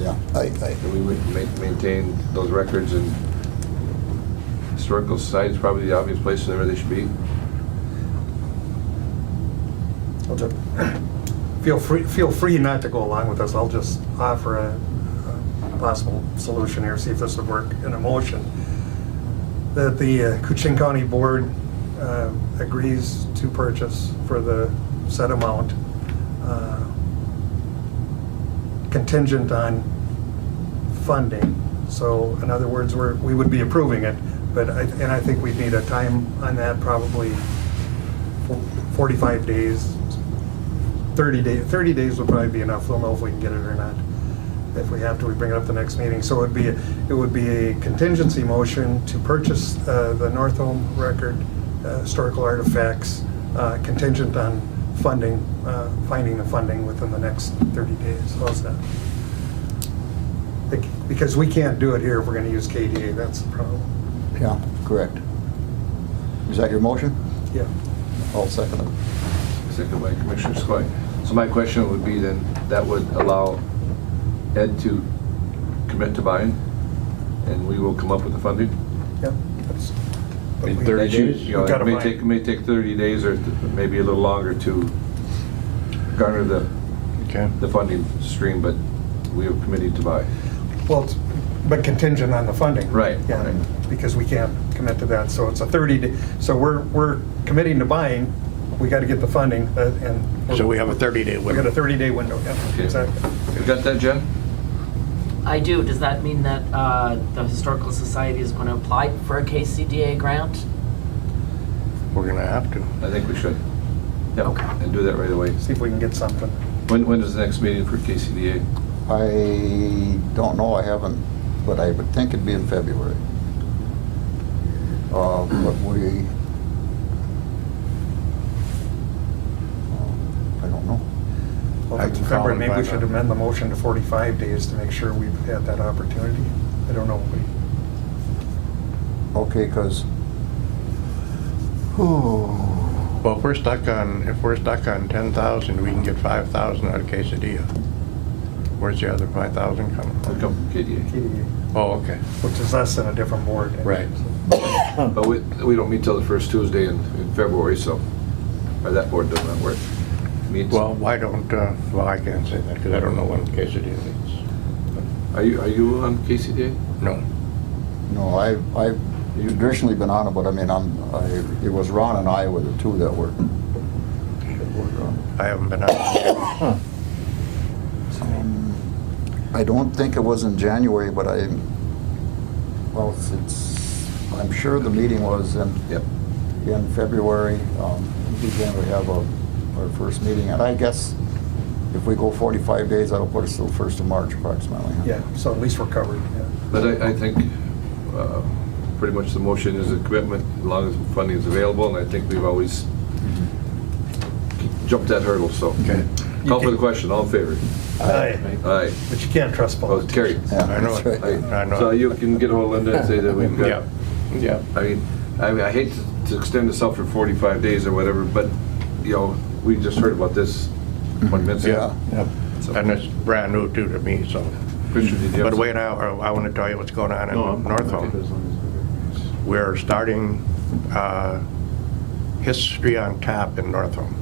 Yeah, maintain those records, and Historical Society is probably the obvious place where they should be. I'll just feel free not to go along with this. I'll just offer a possible solution here, see if this would work in a motion. That the Kuching County Board agrees to purchase for the set amount, contingent on funding. So in other words, we would be approving it, but I think we'd need a time on that, probably 45 days, 30 days. 30 days would probably be enough. We'll know if we can get it or not. If we have to, we bring it up the next meeting. So it would be a contingency motion to purchase the North Home Record historical artifacts, contingent on funding, finding the funding within the next 30 days. How's that? Because we can't do it here if we're going to use KDA. That's the problem. yeah, correct. Is that your motion? Yeah. I'll second it. Second by Commissioner Skoye. So my question would be then, that would allow Ed to commit to buying, and we will come up with the funding? Yeah. In 30 days? You know, it may take 30 days or maybe a little longer to garner the funding stream, but we are committed to buy. Well, but contingent on the funding. Right, Yeah, right. because we can't commit to that. So it's a 30-day, so we're committing to buying, we got to get the funding, and. So we have a 30-day We got window. a 30-day window, yeah, Okay. exactly. You got that, Jen? I do. Does that mean that the Historical Society is going to apply for a KCDA grant? We're gonna have to. I think we should. Yeah, Okay. and do that right away. See if we can get something. When is the next meeting for KCDA? I don't know, I haven't, but I would think it'd be in February. But I don't know. Well, I if it's can call February, and maybe we find should out. amend the motion to 45 days to make sure we've had that opportunity. I don't know. Okay, because, Well, if we're stuck on 10,000, we can get 5,000 out of Quesadilla. Where's the other 5,000 coming We'll from? come from KDA. KDA, Oh, okay. which is us in a different board. Right. But we don't meet till the first Tuesday in February, so by that board does not work. Meets. Well, why don't, well, I can't say that because I don't know when Quesadilla meets. Are you on KCDA? No. no, I've traditionally been on it, but I mean, it was Ron and I were the two that were on it. I haven't been on. I don't think it was in January, but I'm sure the meeting was Yep. in February. We generally have our first meeting, and I guess if we go 45 days, that'll put us till the 1st of March approximately. Yeah, so at least we're covered, yeah. But I think pretty much the motion is a commitment as long as funding is available, and I think we've always jumped that hurdle, so. Okay. Call for the question, all in favor? Aye. Aye. But you can't trust Opposed, politics. carried. Yeah, I know that's it. right. I know. So you can get ahold of Linda and say that we've got. Yeah. Yeah. I mean, I hate to extend this out for 45 days or whatever, but, you know, we just heard about this 20 minutes ago. Yep. So- And it's brand new too to me, so. Christian, did you have But wait, something? I want to tell you what's going on in No, I'm North okay Home. as long as We're starting History on Tap in North Home.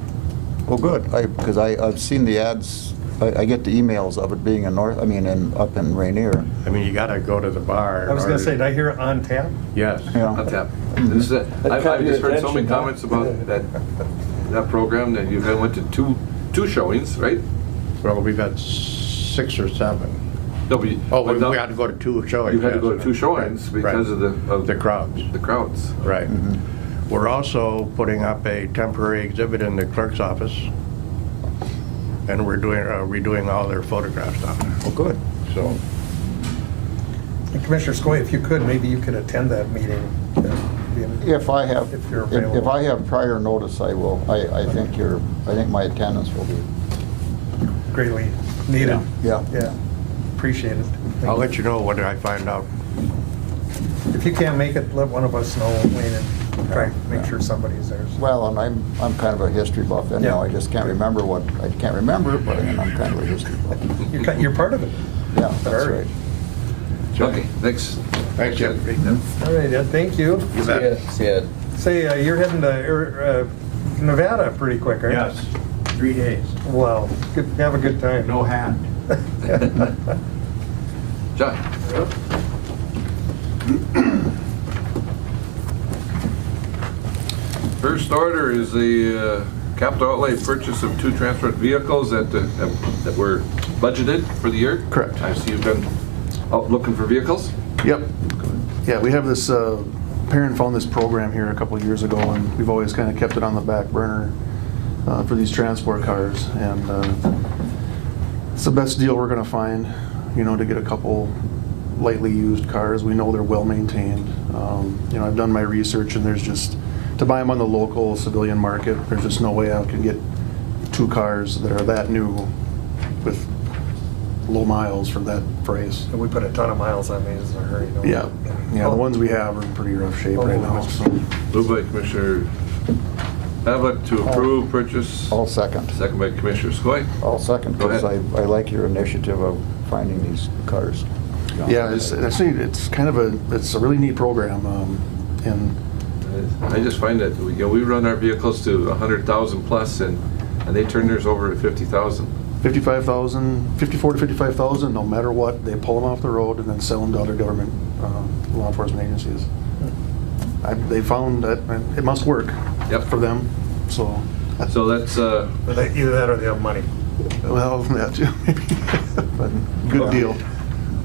Well, good, because I've seen the ads, I get the emails of it being up in Rainier. I mean, you gotta go to the bar. I was in gonna order say, to- did I hear on tap? Yes. Yeah. On tap. This is I've just heard so many comments about that program, that you went to two showings, right? Well, we've had 6 or 7. No, but Oh, but we had to go to 2 showings. You had to yes. go to 2 showings Right, because right. of the crowds. The crowds. Right. We're also putting up a temporary exhibit in the clerk's office. and we're doing, redoing all their photographs down there. Oh, good. So, And Commissioner Skoye, if you could, maybe you could attend that meeting. If I have, If you're if available. I have prior notice, I will. I think my attendance will be, Greatly needed. yeah. Yeah, appreciate it. I'll let you know when I find out. If you can't make it, let one of us know, Wayne, and try to make sure somebody's there. Well, and I'm kind of a history buff, and now Yeah. I just can't remember I can't remember it, but I'm kind of a history buff. You're part of it. Yeah, that's All right. right. Okay, thanks. Thanks, Jim. All right, Ed, thank you. You bet. See ya. Say, you're heading to Nevada pretty quick, aren't you? Yes, 3 days. Well, good, have a good time. No hat. John? First order is the capital outlay purchase of 2 transport vehicles that were budgeted for the year. Correct. I see you've been out looking for vehicles. Yep. Yeah, we have this, Perrin found this program here a couple of years ago, and we've always kind of kept it on the back burner for these transport cars. And it's the best deal we're going to find, you know, to get a couple lightly used cars. We know they're well maintained. You know, I've done my research, and there's just, to buy them on the local civilian market, there's just no way I can get 2 cars that are that new with low miles for that price. And we put a ton of miles on these in a hurry, don't we? Yeah, the ones we have are in pretty rough shape right now, so. Moved by Commissioner Havlet to approve purchase. I'll second. Second by Commissioner Skoye. I'll second, Go because ahead. I like your initiative of finding these cars. Yeah, it's kind of it's a really neat program, and I just find that we run our vehicles to 100,000 plus, and they turn theirs over at 50,000. 55,000, 54 to 55,000, no matter what, they pull them off the road and then sell them to other government law enforcement agencies. They found that it must work for them, so. So that's Either that or they have money. Well, that too, maybe, but good deal.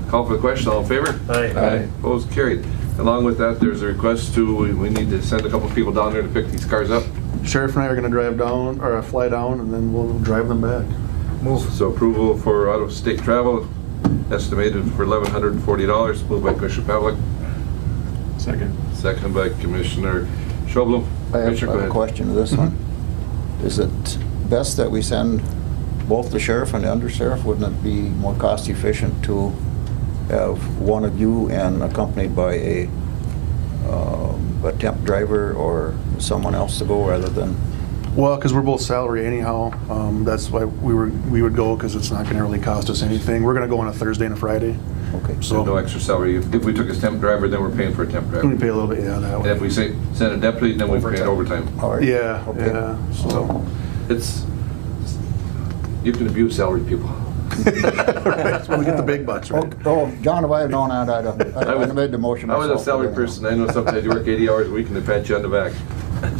Call for the question, all in favor? Aye. Opposed, carried. Along with that, there's a request we need to send a couple of people down there to pick these cars up. Sheriff and I are gonna drive down, or fly down, and then we'll drive them back. So approval for out-of-state travel, estimated for $1,140. Moved by Commissioner Pavlik. Second. Second by Commissioner Schobel. I have Commissioner, go a ahead. question to this one. Is it best that we send both the sheriff and the undersheriff? Wouldn't it be more cost efficient to have one of you and accompanied by a temp driver or someone else to go rather than? Well, because we're both salary anyhow, that's why we would go, because it's not going to really cost us anything. We're going to go on a Thursday and a Friday. Okay. So no extra salary. If we took a temp driver, then we're paying for a temp driver. We pay a little bit, yeah, that And way. if we send a deputy, then we pay overtime. All right. Yeah, Okay. yeah, so. You can abuse salary people. That's when we get the big bucks, right? Oh, John, if I had known that, I'd have made the motion I was myself. a salary person. I know sometimes you work 80 hours a week and they pat you on the back.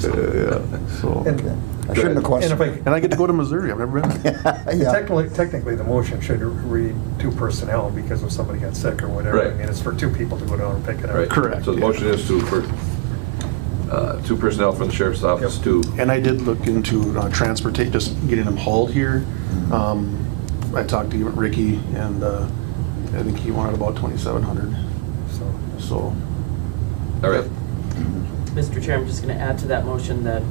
Yeah, so. Okay. I shouldn't have questioned. And I get to go to Missouri, I've never been there. Yeah. Technically, the motion should read 2 personnel because if somebody got sick or whatever. Right. I mean, it's for 2 people to go down and pick it up. Right. Correct, So the yeah. motion is for 2 personnel from the sheriff's office to, And I did look into transportation, just getting them hauled here. I talked to Ricky, and I think he wanted about 2,700, so. all right. Mr. Chair, I'm just going to add to that motion that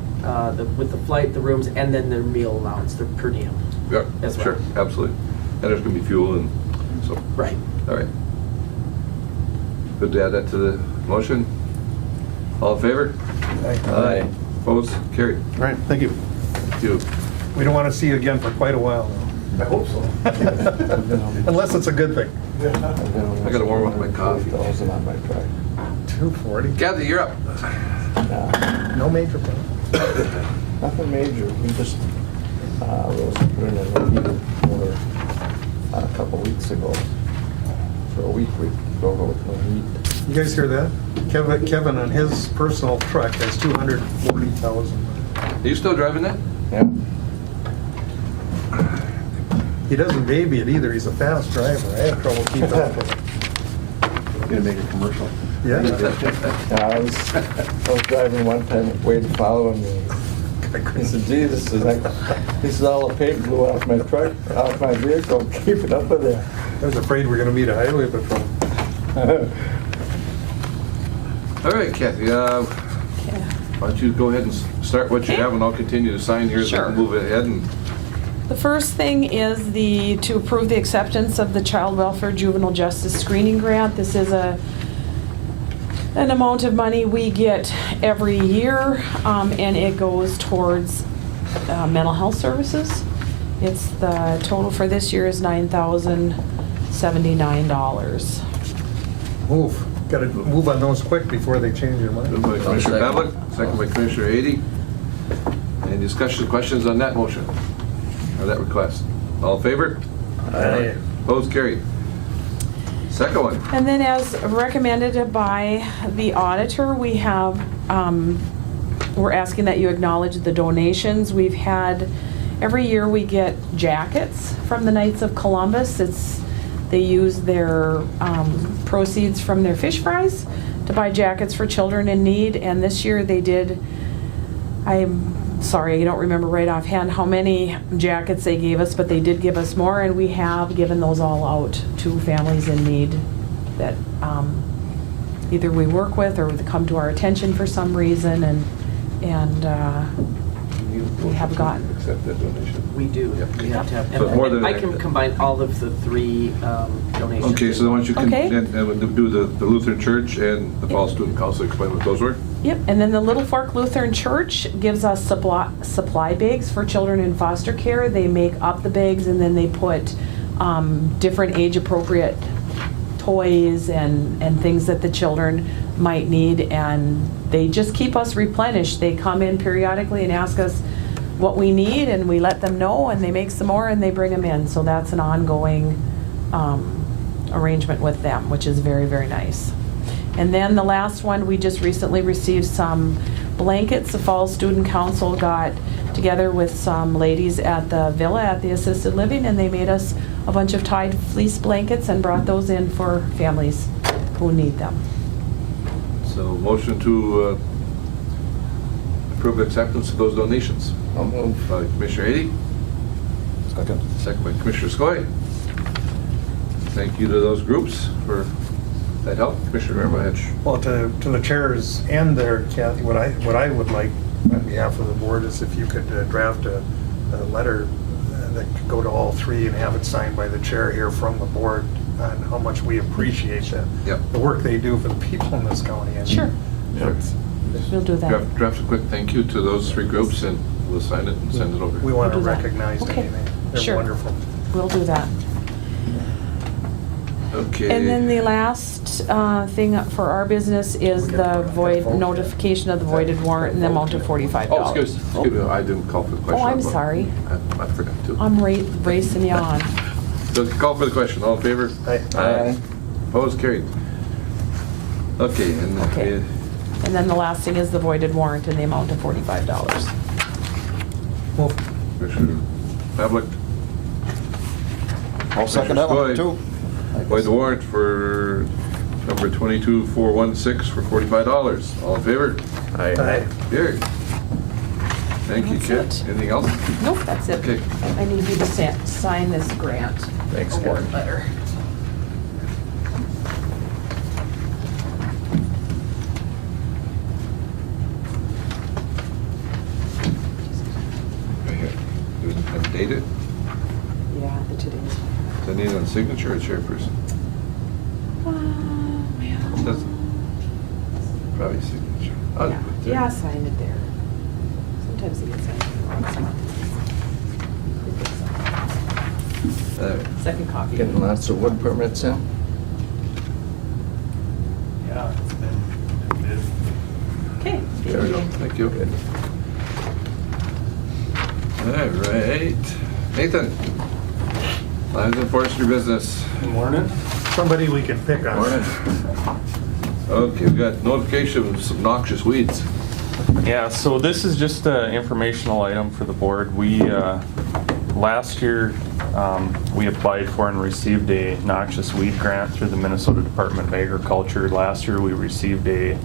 with the flight, the rooms, and then their meal allowance, their per diem. Yeah, As well. sure, absolutely. And there's going to be fuel and so. Right. All right. Good to add that to the motion. All in favor? Aye. Opposed? Carried. All right, thank you. Thank you. We don't want to see you again for quite a while. I hope so. Unless it's a good thing. I got to warm up my coffee. 240. Kathy, you're up. No major problem. Nothing major, we just, Rose put in a review over a couple weeks ago. For a week, we drove over to meet. You guys hear that? Kevin on his personal truck has 240,000. Are you still driving that? Yep. He doesn't baby it either. He's a fast driver. I have trouble keeping up with him. Gonna make a commercial. Yeah. I was driving one time, Wade following me. couldn't. gee, this is all the paint blew off my truck, off my vehicle, keep it up with there. I was afraid we're gonna meet a highway patrol. All right, Kathy, why don't you go ahead and start what you have, and I'll continue to sign here, so we Sure. can move ahead. And The first thing is to approve the acceptance of the Child Welfare Juvenile Justice Screening Grant. This is an amount of money we get every year, and it goes towards mental health services. It's the total for this year is $9,079. Move. Gotta move on those quick before they change their mind. moved by Commissioner second. Pavlik, second by Commissioner Ady. Any discussion, questions on that motion, or that request? All in favor? Aye. Opposed, carried. Second one. And then as recommended by the auditor, we have, we're asking that you acknowledge the donations. We've had, every year we get jackets from the Knights of Columbus. They use their proceeds from their fish fries to buy jackets for children in need. And this year they did, I'm sorry, I don't remember right offhand how many jackets they gave us, but they did give us more, and we have given those all out to families in need that either we work with or that come to our attention for some reason, and we have gotten. Accept that donation. We do. Yep. We have to have, So more than and I that- can combine all of the three donations. Okay, so then why don't you Okay. do the Lutheran Church and the Fall Student Council, explain what those were? Yep, and then the Little Fork Lutheran Church gives us supply bags for children in foster care. They make up the bags, and then they put different age-appropriate toys and things that the children might need, and they just keep us replenished. They come in periodically and ask us what we need, and we let them know, and they make some more, and they bring them in. So that's an ongoing arrangement with them, which is very, very nice. And then the last one, we just recently received some blankets. The Fall Student Council got together with some ladies at the villa at the assisted living, and they made us a bunch of tied fleece blankets and brought those in for families who need them. So motion to approve acceptance of those donations. I'll move. By Commissioner Ady, Second. second by Commissioner Skoye. Thank you to those groups for that help. Commissioner Rampachet. Well, to the chairs and their, Kathy, what I would like on behalf of the board is if you could draft a letter that could go to all three and have it signed by the chair here from the board on how much we appreciate Yep. the work they do for the people in this county. And Sure. it's- We'll do that. Draft a quick thank you to those three groups, and we'll sign it and send it over. We want to We'll do that. recognize them. Okay. They're Sure. wonderful. We'll do that. Okay. And then the last thing for our business is the void, notification of the voided warrant in the amount of $45. Oh, excuse me, I didn't call for the question. Oh, I'm sorry. I forgot to. I'm racing you on. So call for the question, all in favor? Aye. Opposed, carried. Okay, and Okay. And then the last thing is the voided warrant in the amount of $45. Move. Commissioner Pavlik. I'll second that one Commissioner too. Skoye. Void the warrant for number 22416 for $45. All in favor? Aye. Carried. Thank you, That's Kit. it. Anything else? Nope, that's it. Okay. I need you to sign this grant Thanks, award Kathy. letter. Right here. And date it? Yeah, the today's. Does that need a signature or chairperson? It doesn't. Probably signature. I'll Yeah, put it there. yeah, sign it there. Sometimes it gets signed in the wrong spot. There. Second copy. Getting lots of wood permits in? Yeah, it's been busy. Okay. There we go. Thank you. Good. All right. Nathan. Lions and forestry business. Good morning. Somebody we can pick on. Morning. Okay, we've got notification of some noxious weeds. Yeah, so this is just an informational item for the board. We, last year, we applied for and received a noxious weed grant through the Minnesota Department of Agriculture. Last year, we received a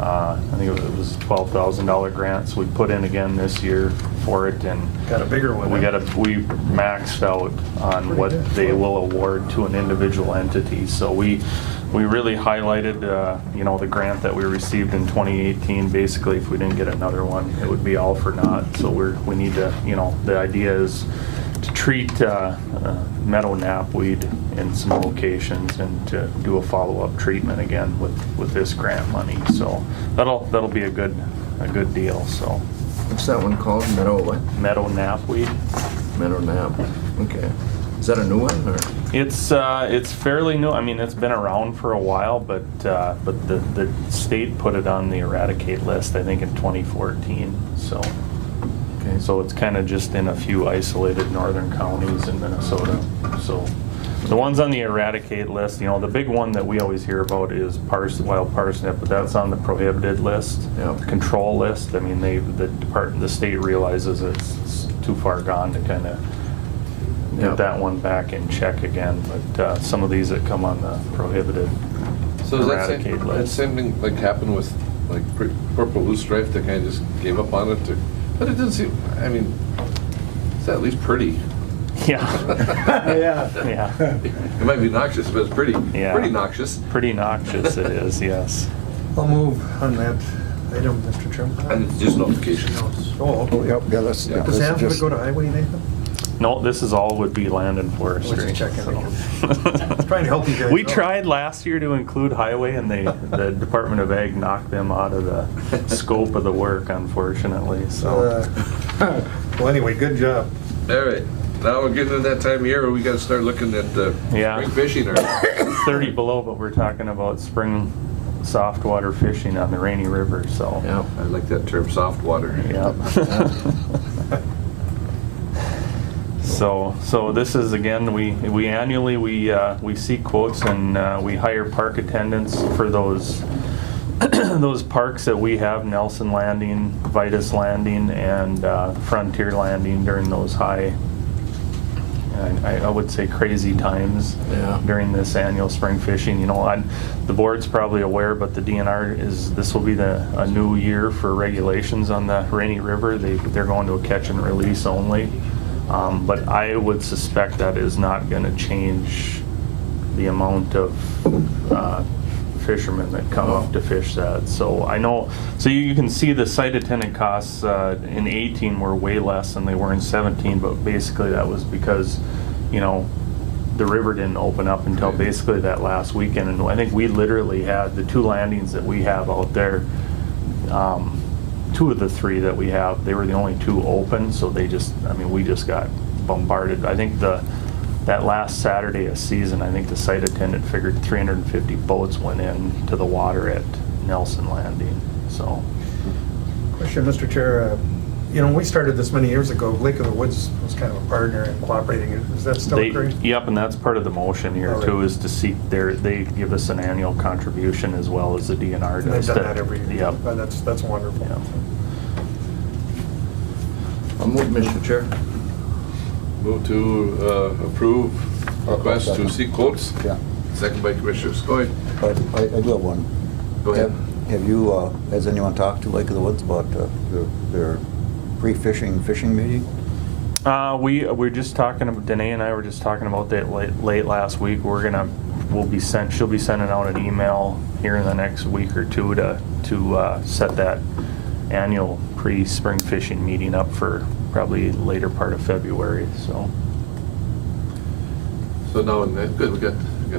I think it was $12,000 grant, so we put in again this year for it, and Got a bigger one. we huh? we maxed out on what they will award to an individual entity. So we really highlighted, you know, the grant that we received in 2018. Basically, if we didn't get another one, it would be all for naught. So we need to, you know, the idea is to treat meadow knapweed in some locations and to do a follow-up treatment again with this grant money. So that'll be a good deal. So What's that one called? Meadow what? meadow knapweed. Meadow nap. Okay. Is that a new one or? It's fairly new. I mean, it's been around for a while, but the state put it on the eradicate list, I think, in 2014. So. Okay. So it's kind of just in a few isolated northern counties in Minnesota. So the ones on the eradicate list, you know, the big one that we always hear about is wild parsnip, but that's on the prohibited list, Yeah. control list. I mean, the state realizes it's too far gone to kind of Yeah. get that one back in check again. But some of these that come on the prohibited So is that eradicate that list. same thing like happened with like purple loosestrife, they kind of just gave up on it? But it doesn't seem, I mean, it's at least pretty. Yeah. Yeah. Yeah. It might be noxious, but it's pretty noxious. Pretty noxious it is, yes. I'll move on that item, Mr. Chairman. And it's just notification. Oh, Oh, yep, yeah, let's. Yeah. does let's Sam have to just- go to highway, Nathan? No, this is all would be land and I forestry. was just checking. so. Trying to help you guys We out. tried last year to include highway, and the Department of Ag knocked them out of the scope of the work, unfortunately, so. Well, anyway, good job. All right, now we're getting to that time of year where we gotta start looking at Yeah. spring fishing. Or 30 below, but we're talking about spring soft water fishing on the Rainy River, so. Yeah. I like that term, soft water. Yeah. So this is, again, we annually, we seek quotes and we hire park attendants for those those parks that we have, Nelson Landing, Vitus Landing, and Frontier Landing during those high, I would say crazy times Yeah. during this annual spring fishing. You know, the board's probably aware, but the DNR this will be a new year for regulations on the Rainy River. They're going to a catch and release only. But I would suspect that is not going to change the amount of fishermen that come up to fish that. So I know, so you can see the site attendant costs in 18 were way less than they were in 17, but basically that was because, you know, the river didn't open up until basically that last weekend. And I think we literally had the 2 landings that we have out there, 2 of the 3 that we have, they were the only 2 open, so we just got bombarded. I think that last Saturday of season, I think the site attendant figured 350 boats went in to the water at Nelson Landing, so. Question, Mr. Chair. You know, when we started this many years ago, Lake of the Woods was kind of a partner in cooperating. Is that still correct? Yep, and that's part of the motion here All too, right. is to seek they give us an annual contribution as well as the DNR And they've does. done that every year. Yep. That's wonderful. Yep. I'll move, Mr. Chair. Move to approve request to seek quotes. Yeah. Second by Commissioner Skoye. But I do have one. Go ahead. Have you, has anyone talked to Lake of the Woods about their pre-fishing meeting? We're just talking about, Danae and I were just talking about that late last week. She'll be sending out an email here in the next week or 2 to set that annual pre-spring fishing meeting up for probably later part of February, so. So now, good, we got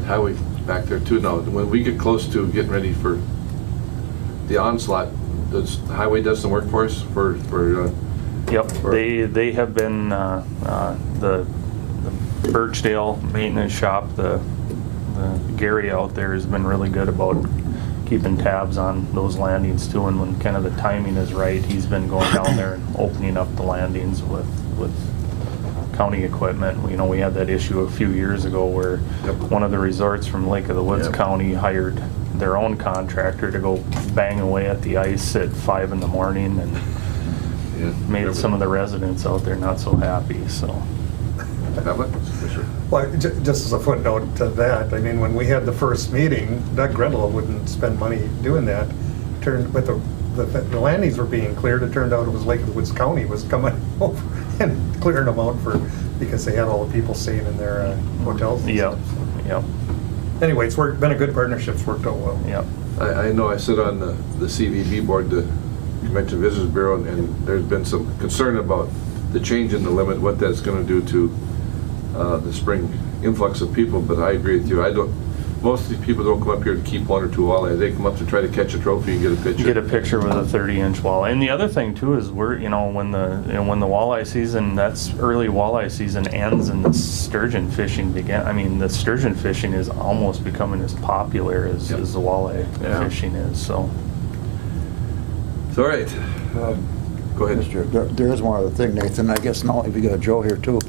highway back there too. Now, when we get close to getting ready for the onslaught, does highway does some work for us for Yep, or- they have been, the Birchdale Maintenance Shop, the Gary out there has been really good about keeping tabs on those landings too, and when kind of the timing is right, he's been going down there and opening up the landings with county equipment. You know, we had that issue a few years ago where one of the resorts from Lake of the Woods County hired their own contractor to go bang away at the ice at 5 in the morning and made some of the residents out there not so happy, so. Well, just as a footnote to that, I mean, when we had the first meeting, Doug Grendel wouldn't spend money doing that. turned, but the landings were being cleared, it turned out it was Lake of the Woods County was coming over and clearing them out because they had all the people staying in their hotels and Yep, stuff. yep, Anyway, it's been a good partnership, it's worked out well. yep. I know I sit on the CVB board, the Convention Visitors Bureau, and there's been some concern about the change in the limit, what that's going to do to the spring influx of people, but I agree with you. Most of these people don't come up here to keep one or two walleyes. They come up to try to catch a trophy and get a picture. Get a picture with a 30-inch walleye. And the other thing too is when the walleye season, that's early walleye season ends and the sturgeon fishing begin. I mean, the sturgeon fishing is almost becoming as popular as the walleye fishing is. So. All right. Go ahead. There is one other thing, Nathan. I guess now if you got Joe here too,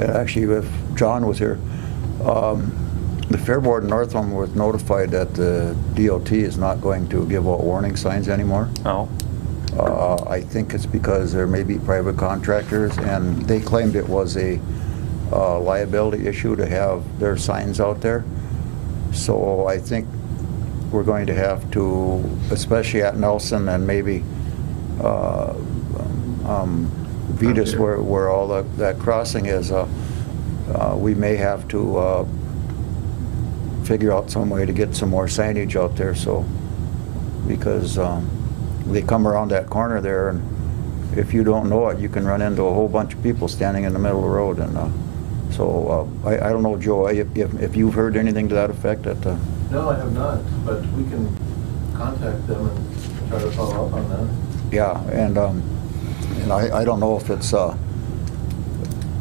actually if John was here, the Fair Board in Northam was notified that the DOT is not going to give out warning signs anymore. Oh. I think it's because there may be private contractors, and they claimed it was a liability issue to have their signs out there. So I think we're going to have to, especially at Nelson and maybe Vetus, where all that crossing is, we may have to figure out some way to get some more signage out there. So, because they come around that corner there, and if you don't know it, you can run into a whole bunch of people standing in the middle of the road. And so I don't know, Joe, if you've heard anything to that effect. No, I have not, but we can contact them and try to follow up on that. Yeah, and I don't know if it's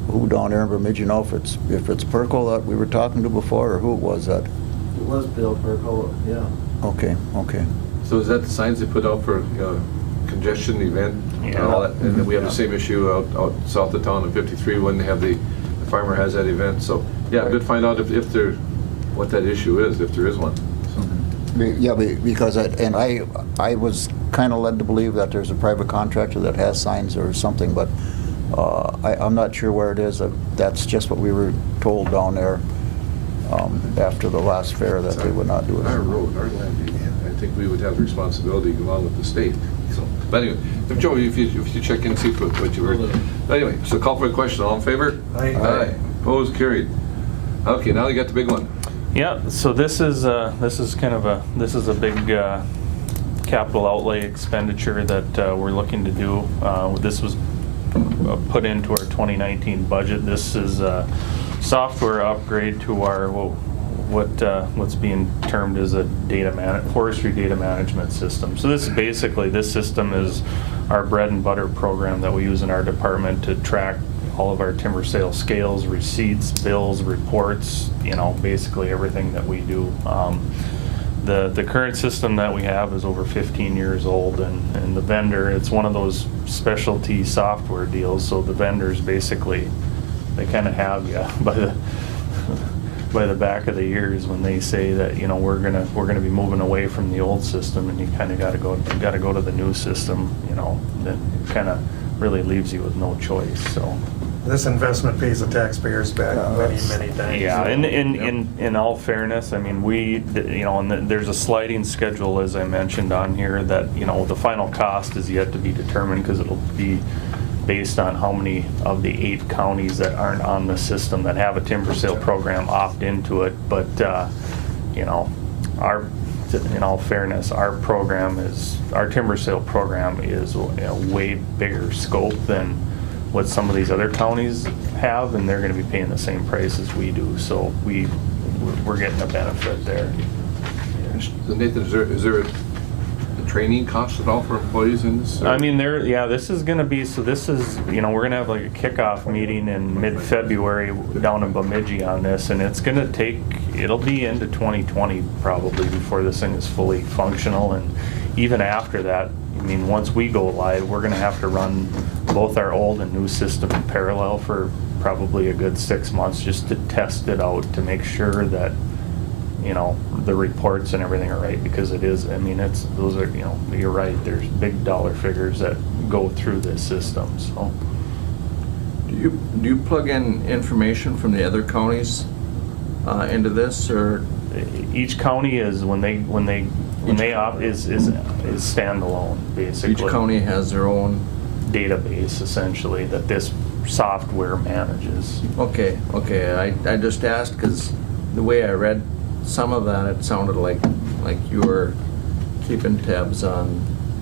who down there in Bemidji, if it's Perkle that we were talking to before, or who it was that? It was Bill Perkle, yeah. Okay. So is that the signs they put out for congestion event and all that? And then we have the same issue out south of town on 53 when they have the farmer has that event. So yeah, good to find out if there, what that issue is, if there is one. So. Yeah, because I was kind of led to believe that there's a private contractor that has signs or something, but I'm not sure where it is. That's just what we were told down there after the last fair, that they would not do it. Our road, our land, I think we would have the responsibility along with the state. So, but anyway, Joe, if you check in and see what you heard. But anyway, so call for the question. All in favor? Aye. Opposed? Carried. Okay, now you got the big one. Yeah, so this is kind of a big capital outlay expenditure that we're looking to do. This was put into our 2019 budget. This is a software upgrade to our what's being termed as a forestry data management system. So this system is our bread and butter program that we use in our department to track all of our timber sale scales, receipts, bills, reports, basically everything that we do. The current system that we have is over 15 years old, and the vendor, it's one of those specialty software deals, so the vendors basically, they kind of have you by the back of the ears when they say that we're gonna be moving away from the old system, and you kind of got to go to the new system. That kind of really leaves you with no choice. So This investment pays the taxpayers back many times. yeah, in all fairness, I mean, and there's a sliding schedule, as I mentioned on here, that the final cost is yet to be determined because it'll be based on how many of the 8 counties that aren't on the system that have a timber sale program opt into it. But in all fairness, our timber sale program is a way bigger scope than what some of these other counties have, and they're going to be paying the same price as we do. So we're getting a benefit there. So Nathan, is there a training cost at all for employees in this? I mean, this is going to be, we're going to have like a kickoff meeting in mid-February down in Bemidji on this, and it'll be into 2020 probably before this thing is fully functional. And even after that, I mean, once we go live, we're going to have to run both our old and new system in parallel for probably a good 6 months just to test it out, to make sure that the reports and everything are right, because it is, I mean, you're right, there's big dollar figures that go through this system. So Do you plug in information from the other counties into this, or each county is, when they When they is standalone, basically. Each county has their own. Database, essentially, that this software manages. Okay, I just asked because the way I read some of that, it sounded like you were keeping tabs on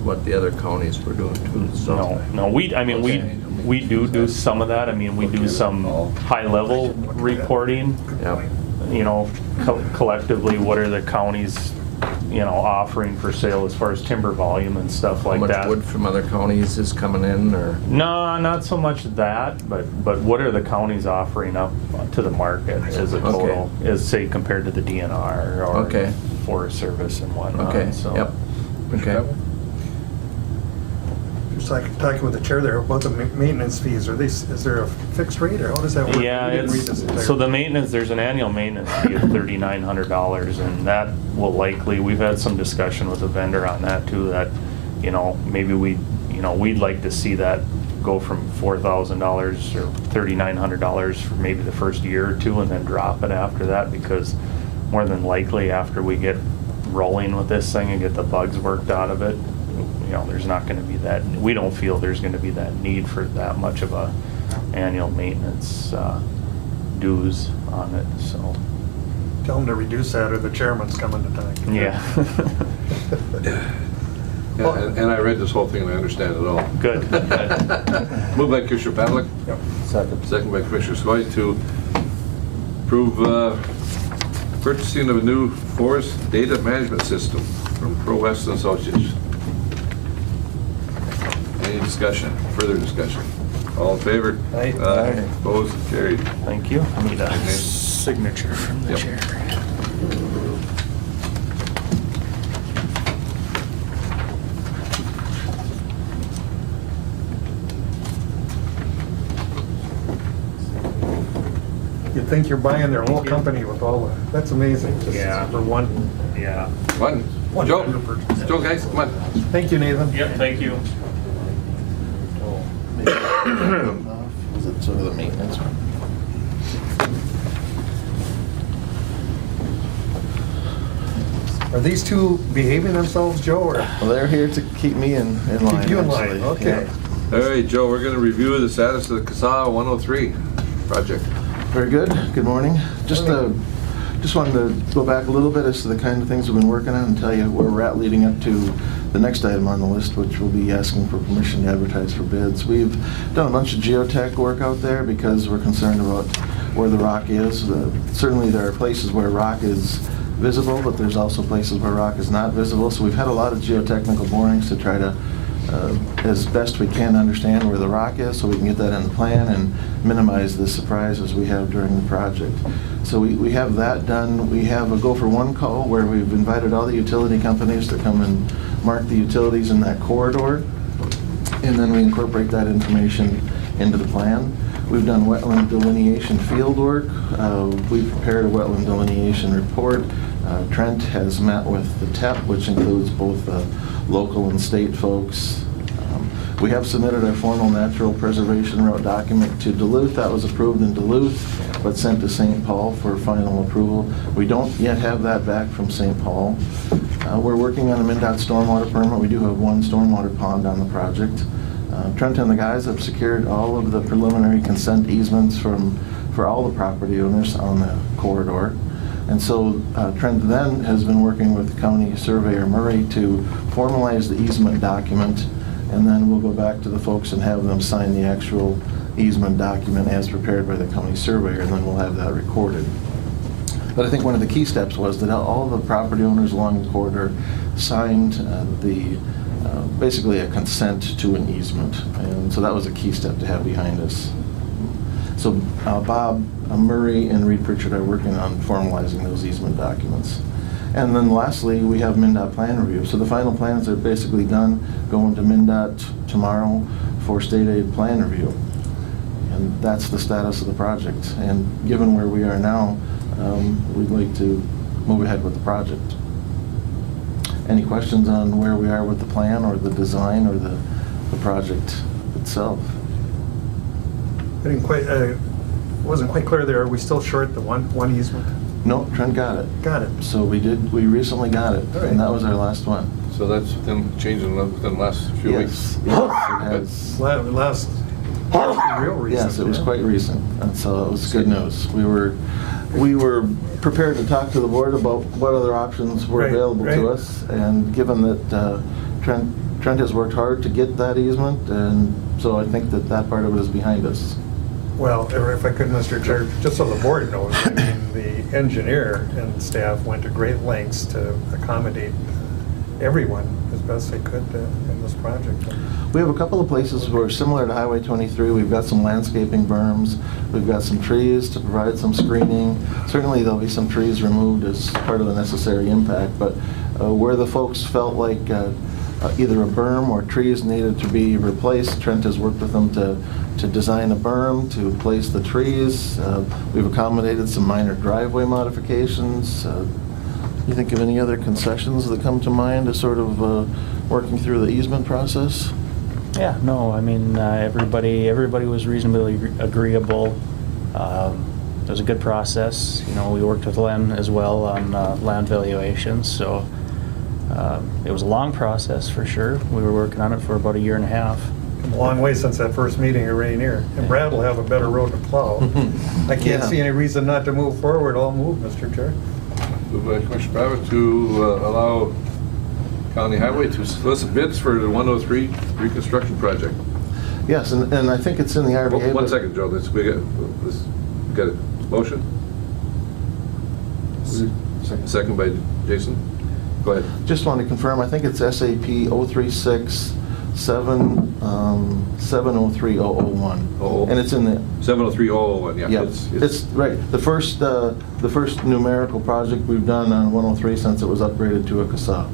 what the other counties were doing too, so. No, we do some of that. I mean, we do some high-level reporting. Yep. You know, collectively, what are the counties, you know, offering for sale as far as timber volume and stuff like that. How much wood from other counties is coming in, or? No, not so much that, but what are the counties offering up to the market as a total, as say compared to the DNR or Forest Service and whatnot. Okay, so. yep, okay. Just like talking with the chair there about the maintenance fees, is there a fixed rate, or how does that work? Yeah, so the maintenance, there's an annual maintenance fee of $3,900, and that will likely, we've had some discussion with the vendor on that too, that, you know, maybe we'd like to see that go from $4,000 or $3,900 for maybe the first year or two, and then drop it after that, because more than likely after we get rolling with this thing and get the bugs worked out of it, you know, there's not going to be that, we don't feel there's going to be that need for that much of a annual maintenance dues on it, so. Tell them to reduce that, or the chairman's coming to talk. Yeah. And I read this whole thing and I understand it all. Good. Moved by Commissioner Pavlik. Yep. Second by Commissioner Skoye to approve purchasing of a new forest data management system from Pro West and Associates. Any discussion, further discussion? All in favor? Aye. Aye. Opposed? Carried. Thank you. I need a signature from the chair. You'd think you're buying their whole company with all the, that's amazing. Just for one. Yeah. One. Joe, guys, come on. Thank you, Nathan. Yep, thank you. Was it sort of the maintenance one? Are these two behaving themselves, Joe, or? Well, they're here to keep me in line. Keep you in line, actually. okay. All right, Joe, we're going to review the status of the CASA 103 project. Very good. Good morning. Just wanted to go back a little bit as to the kind of things we've been working on and tell you where we're at leading up to the next item on the list, which will be asking for permission to advertise for bids. We've done a bunch of geotech work out there because we're concerned about where the rock is. Certainly there are places where rock is visible, but there's also places where rock is not visible. So we've had a lot of geotechnical borings to try to, as best we can, understand where the rock is so we can get that in the plan and minimize the surprises we have during the project. So we have that done. We have a go for one call where we've invited all the utility companies to come and mark the utilities in that corridor, and then we incorporate that information into the plan. We've done wetland delineation field work. We've prepared a wetland delineation report. Trent has met with the TEP, which includes both the local and state folks. We have submitted our formal natural preservation route document to Duluth. That was approved in Duluth, but sent to St. Paul for final approval. We don't yet have that back from St. Paul. We're working on a MnDOT stormwater permit. We do have one stormwater pond on the project. Trent and the guys have secured all of the preliminary consent easements for all the property owners on the corridor. And so Trent then has been working with County Surveyor Murray to formalize the easement document, and then we'll go back to the folks and have them sign the actual easement document as prepared by the county surveyor, and then we'll have that recorded. But I think one of the key steps was that all the property owners along the corridor signed basically a consent to an easement, and so that was a key step to have behind us. So Bob Murray and Reed Pritchard are working on formalizing those easement documents. And then lastly, we have MnDOT plan review. So the final plans are basically done, going to MnDOT tomorrow for state aid plan review. And that's the status of the project. And given where we are now, we'd like to move ahead with the project. Any questions on where we are with the plan or the design or the project itself? I didn't quite, wasn't quite clear there. Are we still short the one easement? No, Trent got it. Got it. So we recently got it, All right. and that was our last one. So that's been changing within the last few weeks. Yes, it has. Last real recent. Yes, it was yeah. quite recent, and so it was good news. We were prepared to talk to the board about what other options were Right, available right. to us, and given that Trent has worked hard to get that easement, and so I think that part of it is behind us. Well, if I could, Mr. Chair, just so the board knows, I mean, the engineer and staff went to great lengths to accommodate everyone as best they could in this project. We have a couple of places where, similar to Highway 23, we've got some landscaping berms, we've got some trees to provide some screening. Certainly there'll be some trees removed as part of the necessary impact, but where the folks felt like either a berm or trees needed to be replaced, Trent has worked with them to design a berm, to place the trees. We've accommodated some minor driveway modifications. You think of any other concessions that come to mind as sort of working through the easement process? Yeah, no, I mean, everybody was reasonably agreeable. It was a good process. You know, we worked with Len as well on land valuations, so it was a long process for sure. We were working on it for about 1.5 years. Come a long way since that first meeting at Rainier. And Brad will have a better road to plow. I can't Yeah. see any reason not to move forward. I'll move, Mr. Chair. Moved by Commissioner Babbitt to allow County Highway to solicit bids for the 103 reconstruction project. Yes, and I think it's in the RVA. One but- second, Joe, we got a motion? Second by Jason. Go ahead. Just want to confirm, I think it's SAP 036 703-001. And it's in the 703-001, yeah. Yeah, it's right. The first numerical project we've done on 103 since it was upgraded to a CASA.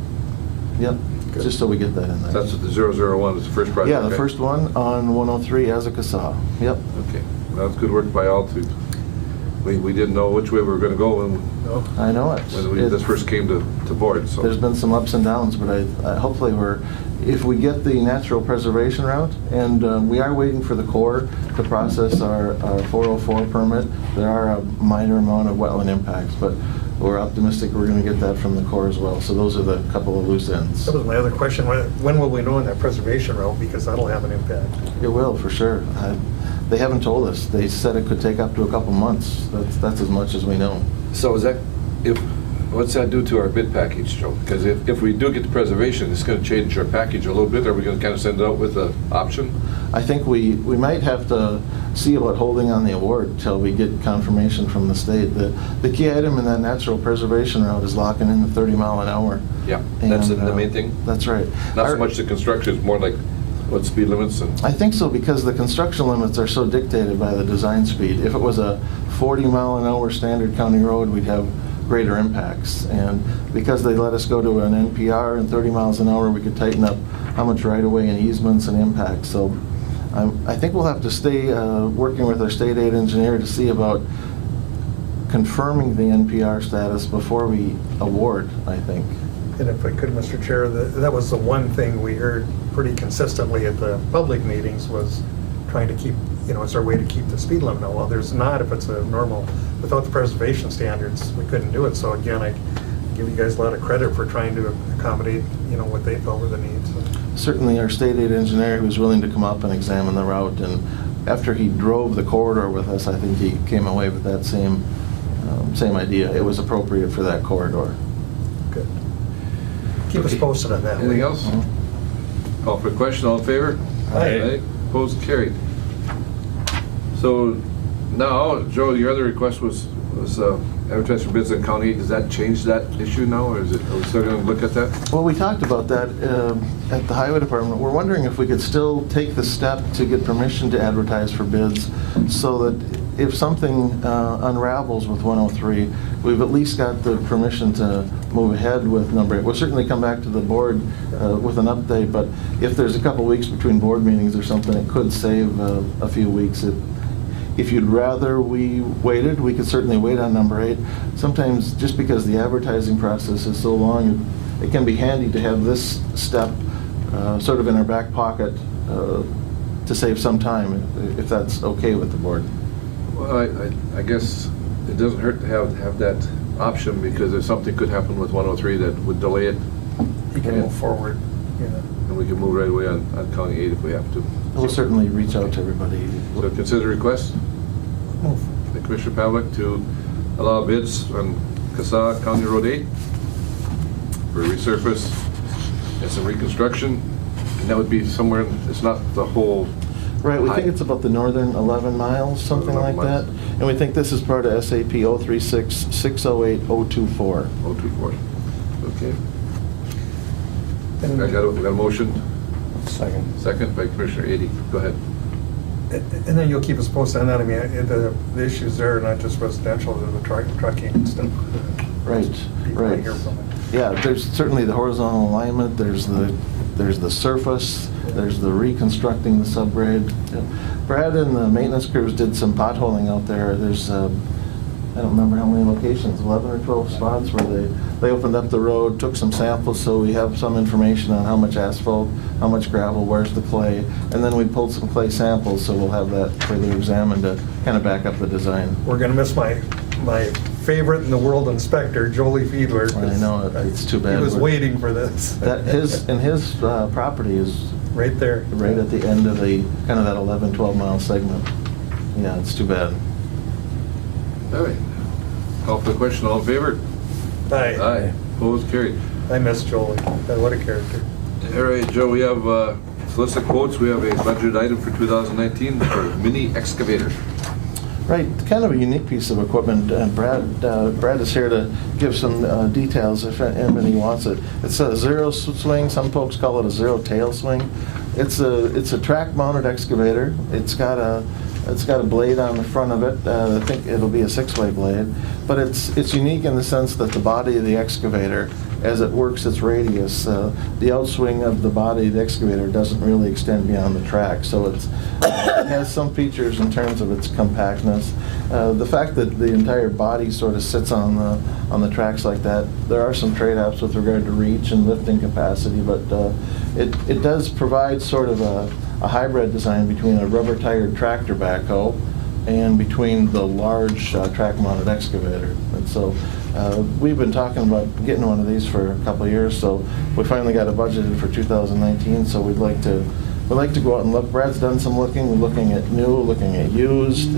Yep, just so we get that in there. That's what the 001 is, the first project. Yeah, the okay? first one on 103 as a CASA. Yep. Okay, well, that's good work by all two. We didn't know which way we were going to go I know it. when this first came to board, so. There's been some ups and downs, but hopefully if we get the natural preservation route, and we are waiting for the Corps to process our 404 permit. There are a minor amount of wetland impacts, but we're optimistic we're going to get that from the Corps as well. So those are the couple of loose ends. That was my other question. When will we know on that preservation route? Because that'll have an impact. It will, for sure. They haven't told us. They said it could take up to a couple months. That's as much as we know. So is that, what's that do to our bid package, Joe? Because if we do get the preservation, it's going to change our package a little bit. Are we going to kind of send it out with an option? I think we might have to see about holding on the award till we get confirmation from the state. The key item in that natural preservation route is locking in the 30 mile an hour. Yeah, that's And, the main thing? That's right. Not so much the construction, it's more like what speed limits and... I think so, because the construction limits are so dictated by the design speed. If it was a 40 mile an hour standard county road, we'd have greater impacts. And because they let us go to an NPR and 30 miles an hour, we could tighten up how much right-of-way and easements and impacts. So I think we'll have to stay working with our state aid engineer to see about confirming the NPR status before we award, I think. And if I could, Mr. Chair, that was the one thing we heard pretty consistently at the public meetings was trying to keep, is there a way to keep the speed limit? Well, there's not if it's a normal, without the preservation standards, we couldn't do it. So again, I give you guys a lot of credit for trying to accommodate, what they felt were the needs. Certainly our state aid engineer was willing to come up and examine the route, and after he drove the corridor with us, I think he came away with that same idea. It was appropriate for that corridor. Good. Keep us posted on that. Anything else? Call for a question, all in favor? Aye. Opposed, carried. So now, Joe, your other request was advertise for bids in county. Does that change that issue now, or are we still going to look at that? Well, we talked about that at the highway department. We're wondering if we could still take the step to get permission to advertise for bids so that if something unravels with 103, we've at least got the permission to move ahead with number 8. We'll certainly come back to the board with an update, but if there's a couple weeks between board meetings or something, it could save a few weeks. If you'd rather we waited, we could certainly wait on number 8. Sometimes, just because the advertising process is so long, it can be handy to have this step sort of in our back pocket to save some time, if that's okay with the board. Well, I guess it doesn't hurt to have that option because if something could happen with 103 that would delay it. You can move forward, And we can move right away on County 8 if we have to. We'll certainly reach out to everybody. So consider request Move. by Commissioner Pavlik to allow bids on CASA County Road 8 for resurface and some reconstruction. And that would be somewhere, it's not the whole. Right, we think it's about the northern 11 miles, something 11 like that. miles. And we think this is part of SAP 036-608-024. 024. Okay. And- I got a motion. Second. Second by Commissioner Ady. Go ahead. And then you'll keep us posted on that. I mean, the issues there are not just residential, they're the trucking and stuff. Right, People right. hear from it. Yeah, there's certainly the horizontal alignment, there's the surface, there's the reconstructing the subgrade. Yeah. Brad and the maintenance crews did some potholing out there. There's, I don't remember how many locations, 11 or 12 spots where they opened up the road, took some samples, so we have some information on how much asphalt, how much gravel, where's the clay, and then we pulled some clay samples, so we'll have that further examined to kind of back up the design. We're gonna miss my favorite in the world inspector, Jolie Fiedler. I know, it's too bad. He was waiting for this. That his property is right there, right at the end of the kind of that 11, 12 mile segment. Yeah, it's too bad. All right. Call for the question. All in favor? Aye. Aye. Opposed? Carried. I miss Jolie. What a character. All right, Joe, we have solicit quotes. We have a budget item for 2019 for mini excavator. Right, kind of a unique piece of equipment. Brad is here to give some details if anybody wants it. It's a zero swing. Some folks call it a zero tail swing. It's a track-mounted excavator. It's got a blade on the front of it. I think it'll be a 6-way blade, but it's unique in the sense that the body of the excavator, as it works its radius, the outswing of the body of the excavator doesn't really extend beyond the track, so it has some features in terms of its compactness. The fact that the entire body sort of sits on the tracks like that, there are some trade-offs with regard to reach and lifting capacity, but it does provide sort of a hybrid design between a rubber-tired tractor backhoe and between the large track-mounted excavator. And so we've been talking about getting one of these for a couple of years, so we finally got it budgeted for 2019, so we'd like to go out and look. Brad's done some looking. We're looking at new, looking at used.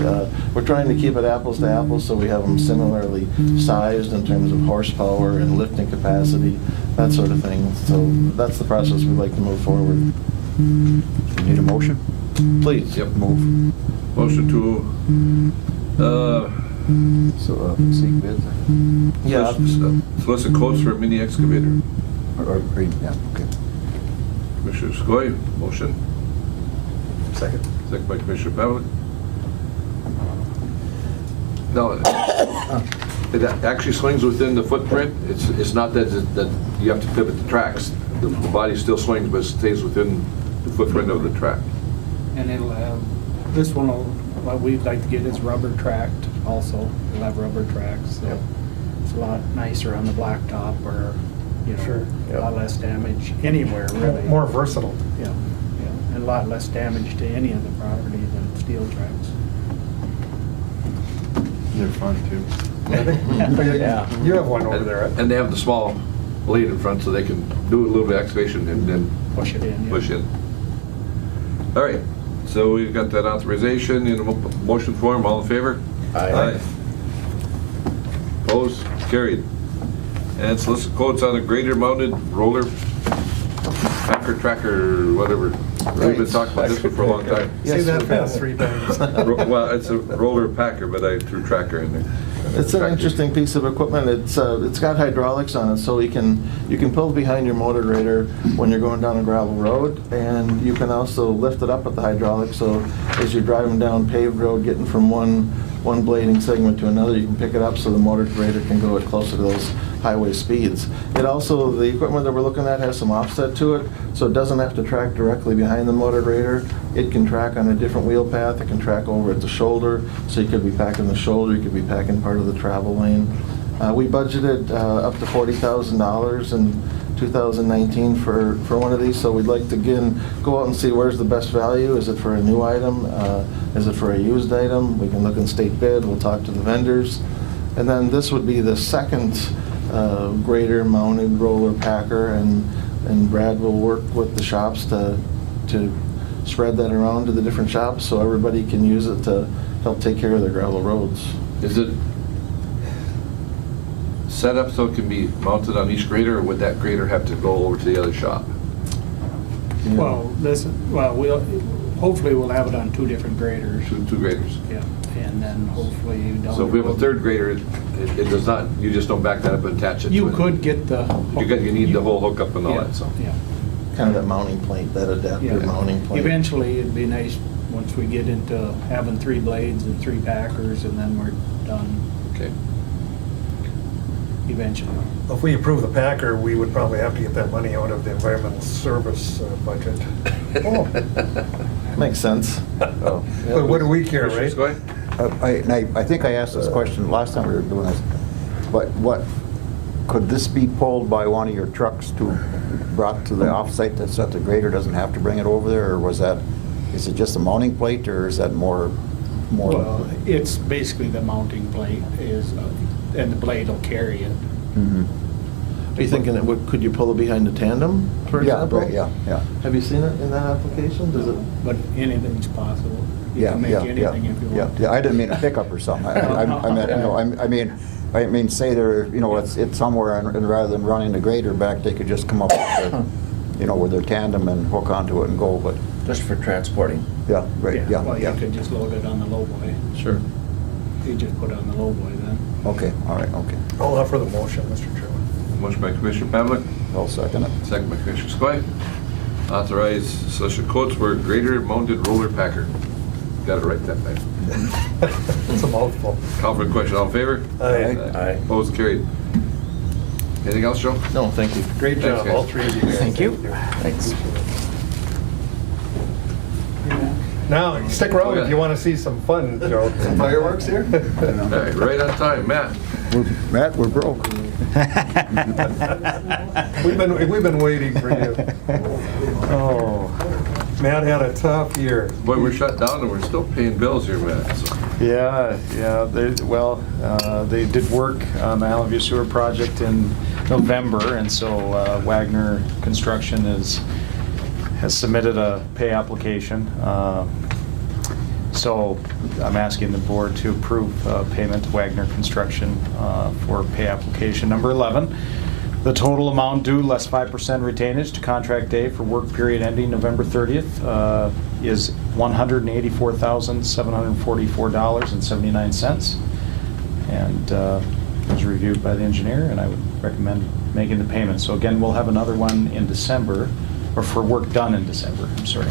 We're trying to keep it apples to apples, so we have them similarly sized in terms of horsepower and lifting capacity, that sort of thing. So that's the process we'd like to move forward. Need a motion? Please. Yep. Move. Motion to seek bids? Yeah. Solicit quotes for a mini excavator. Yeah, okay. Commissioner Skoye, motion. Second. Second by Commissioner Pavlik. No, it actually swings within the footprint. It's not that you have to pivot the tracks. The body still swings, but it stays within the footprint of the track. And it'll have, this one, what we'd like to get is rubber tracked also. It'll have rubber tracks, so it's a lot nicer on the blacktop or, Sure. a lot less damage anywhere, really. More versatile. Yeah, and a lot less damage to any of the property than steel tracks. They're fun too. Yeah. You have one over there, right? And they have the small blade in front so they can do a little bit of excavation and then Push it in, yeah. push in. All right, so we've got that authorization in a motion form. All in favor? Aye. Opposed? Carried. And solicit quotes on a grader mounted roller packer tracker, whatever. We've been talking about this one for a long time. Say that fast 3 times. Well, it's a roller packer, but I threw tracker in there. It's an interesting piece of equipment. It's got hydraulics on it, so you can pull behind your motor grader when you're going down a gravel road, and you can also lift it up with the hydraulics. So as you're driving down paved road, getting from one blading segment to another, you can pick it up so the motor grader can go closer to those highway speeds. It also, the equipment that we're looking at has some offset to it, so it doesn't have to track directly behind the motor grader. It can track on a different wheel path. It can track over at the shoulder, so you could be packing the shoulder, you could be packing part of the travel lane. We budgeted up to $40,000 in 2019 for one of these, so we'd like to again go out and see where's the best value. Is it for a new item? Is it for a used item? We can look in state bid. We'll talk to the vendors. And then this would be the second grader mounted roller packer, and Brad will work with the shops to spread that around to the different shops so everybody can use it to help take care of their gravel roads. Is it set up so it can be mounted on each grader, or would that grader have to go over to the other shop? Well, hopefully we'll have it on 2 different graders. Two graders. Yeah, and then hopefully down So if the we have a road- third grader, it does not, you just don't back that up and attach it to it? You could get the. You need the whole hookup and all Yeah, that, so. Yeah. Kind of that mounting plate, that adapter Yeah. mounting plate. Eventually, it'd be nice, once we get into having 3 blades and 3 packers, and then we're done Okay. eventually. If we approve the Packer, we would probably have to get that money out of the environmental service budget. Oh, makes sense. Oh. But what do we care, right? Commissioner Skoye? I think I asked this question last time we were doing this, but could this be pulled by one of your trucks brought to the offsite so that the grader doesn't have to bring it over there, or is it just a mounting plate, or is that more? Well, it's basically the mounting plate and the blade will carry it. Mhm. Are you thinking could you pull it behind the tandem, for Yeah, example? right, yeah. Have you seen it in that application? Does it? But anything's possible. You Yeah, can make yeah, anything yeah, if you yeah, want. yeah. I didn't mean a pickup or something. I mean, say they're, it's somewhere, and rather than running the grader back, they could just come up with their tandem and hook onto it and go, but. Just for transporting. Yeah, right, yeah, Well, you yeah. could just load it on the lowboy. Sure. You just put it on the lowboy then. Okay, all right, okay. I'll offer the motion, Mr. Chairman. Motion by Commissioner Pavlik, I'll second it. second by Commissioner Skoye. Authorize solicit quotes for grader mounted roller packer. Got it right that time. It's a mouthful. Call for the question. All in favor? Aye. Aye. Opposed, carried. Anything else, Joe? No, thank you. Great Thanks, job, guys. all 3 of you guys. Thank you. Thanks. Now, stick around if you want to see some fun, Joe. Some fireworks here? All right, right on time. Matt? Matt, we're broke. We've been waiting for you. Oh, Matt had a tough year. Boy, we're shut down and we're still paying bills here, Matt. So, Yeah, they did work on the Allen View Sewer Project in November, and so Wagner Construction has submitted a pay application. So I'm asking the board to approve payment to Wagner Construction for pay application number 11. The total amount due less 5% retainage to contract day for work period ending November 30th is $184,744.79. And it was reviewed by the engineer, and I would recommend making the payment. So again, we'll have another one in December, or for work done in December, I'm sorry.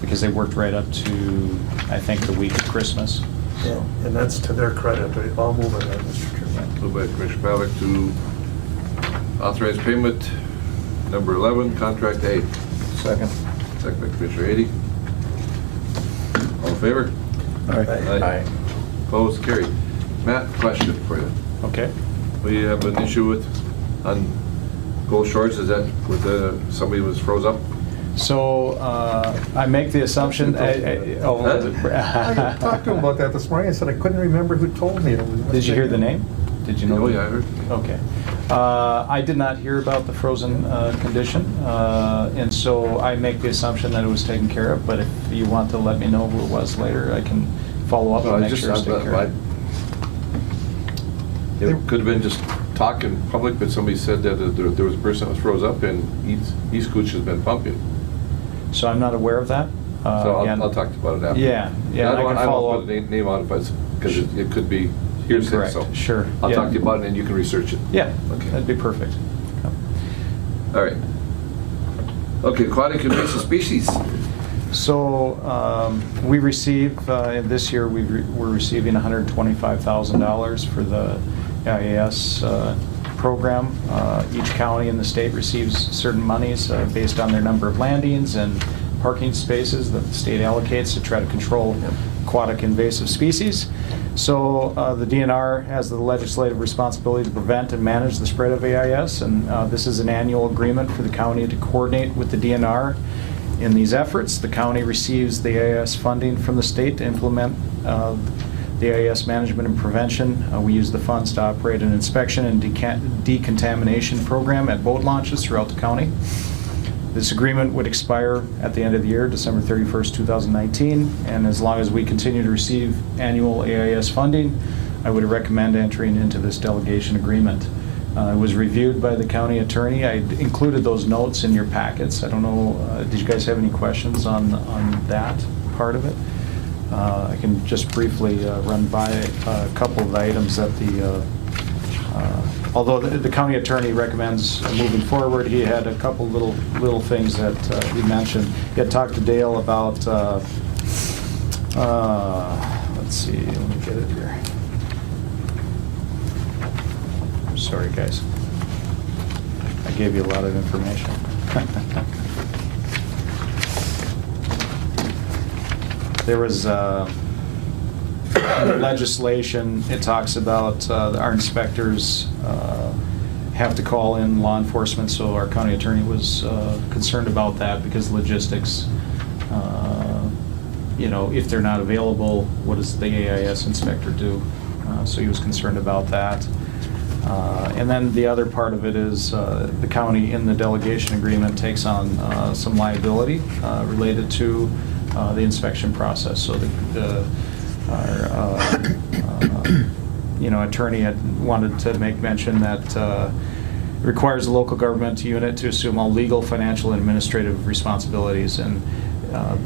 Because they worked right up to, I think, the week of Christmas. So, And that's to their credit. I'll move it, Mr. Chairman. moved by Commissioner Pavlik to authorize payment number 11, contract A. Second. Second by Commissioner Ady. All in favor? Aye. Opposed, carried. Matt, question for you. Okay. We have an issue on Gold Shores, is that with somebody was froze up? So I make the assumption. I talked to him about that this morning. I said I couldn't remember who told me. Did you hear the name? Did you know? Oh, yeah, I heard. Okay. I did not hear about the frozen condition, and so I make the assumption that it was taken care of, but if you want to let me know who it was later, I can follow up and make sure it's taken care of. It could have been just talk in public, but somebody said that there was a person that was froze up and East Cooch has been pumping. So I'm not aware of that. So Again, I'll talk about it after. Yeah, yeah, I I can don't follow want up. to put a name on it, because it could be hearsay, Incorrect. so. Sure, I'll yeah. talk to you about it and you can research it. Yeah, Okay. that'd be perfect. All right. Okay, aquatic invasive species. So we receive, this year, we're receiving $125,000 for the IAS program. Each county in the state receives certain monies based on their number of landings and parking spaces that the state allocates to try to control aquatic invasive species. So the DNR has the legislative responsibility to prevent and manage the spread of AIS, and this is an annual agreement for the county to coordinate with the DNR in these efforts. The county receives the AIS funding from the state to implement the AIS management and prevention. We use the funds to operate an inspection and decontamination program at boat launches throughout the county. This agreement would expire at the end of the year, December 31st, 2019, and as long as we continue to receive annual AIS funding, I would recommend entering into this delegation agreement. It was reviewed by the county attorney. I included those notes in your packets. I don't know, did you guys have any questions on that part of it? I can just briefly run by a couple of the items that although the county attorney recommends moving forward, he had a couple little things that he mentioned. He had talked to Dale about, let's see, let me get it here. Sorry, guys. I gave you a lot of information. There was legislation, it talks about our inspectors have to call in law enforcement, so our county attorney was concerned about that because logistics, you know, if they're not available, what does the AIS inspector do? So he was concerned about that. And then the other part of it is the county in the delegation agreement takes on some liability related to the inspection process. So our you know, attorney had wanted to make mention that it requires the local government unit to assume all legal, financial, and administrative responsibilities. And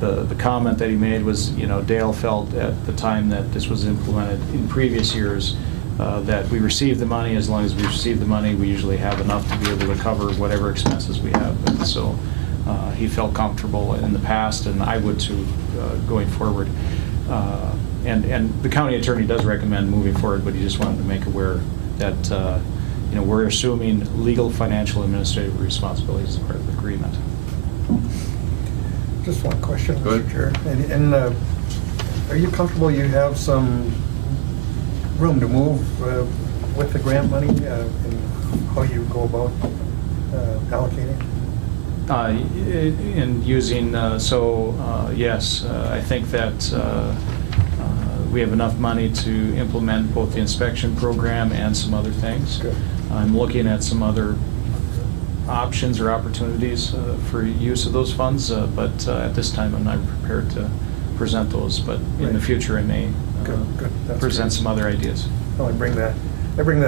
the comment that he made was, you know, Dale felt at the time that this was implemented in previous years that we receive the money. As long as we receive the money, we usually have enough to be able to cover whatever expenses we have. And so he felt comfortable in the past, and I would too, going forward. And the county attorney does recommend moving forward, but he just wanted to make aware that you know, we're assuming legal, financial, administrative responsibilities as part of the agreement. Just one question, Mr. Chair. And are you comfortable you have some room to move with the grant money and how you go about allocating? In using, yes, I think that we have enough money to implement both the inspection program and some other things. Good. I'm looking at some other options or opportunities for use of those funds, but at this time I'm not prepared to present those, but in the future I may present some other ideas. Well, I bring that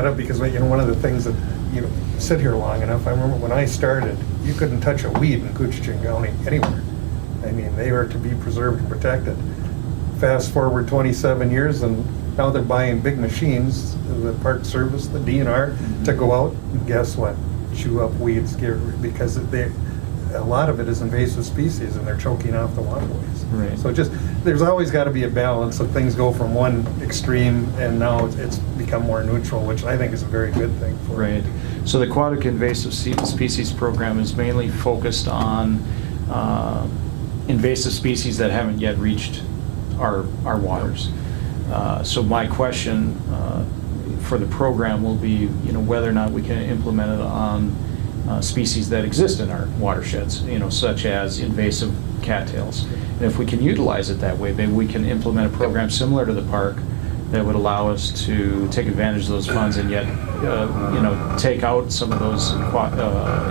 up because, you know, one of the things that, you know, sit here long enough, I remember when I started, you couldn't touch a weed in Coochin County anywhere. I mean, they were to be preserved and protected. Fast forward 27 years and now they're buying big machines, the Park Service, the DNR, to go out and guess what? Chew up weeds because a lot of it is invasive species and they're choking off the waterways. Right. So just, there's always got to be a balance of things go from one extreme and now it's become more neutral, which I think is a very good thing for Right. So the Aquatic Invasive Species Program is mainly focused on invasive species that haven't yet reached our waters. So my question for the program will be, you know, whether or not we can implement it on species that exist in our watersheds, you know, such as invasive cattails. And if we can utilize it that way, maybe we can implement a program similar to the park that would allow us to take advantage of those funds and yet, you know, take out some of those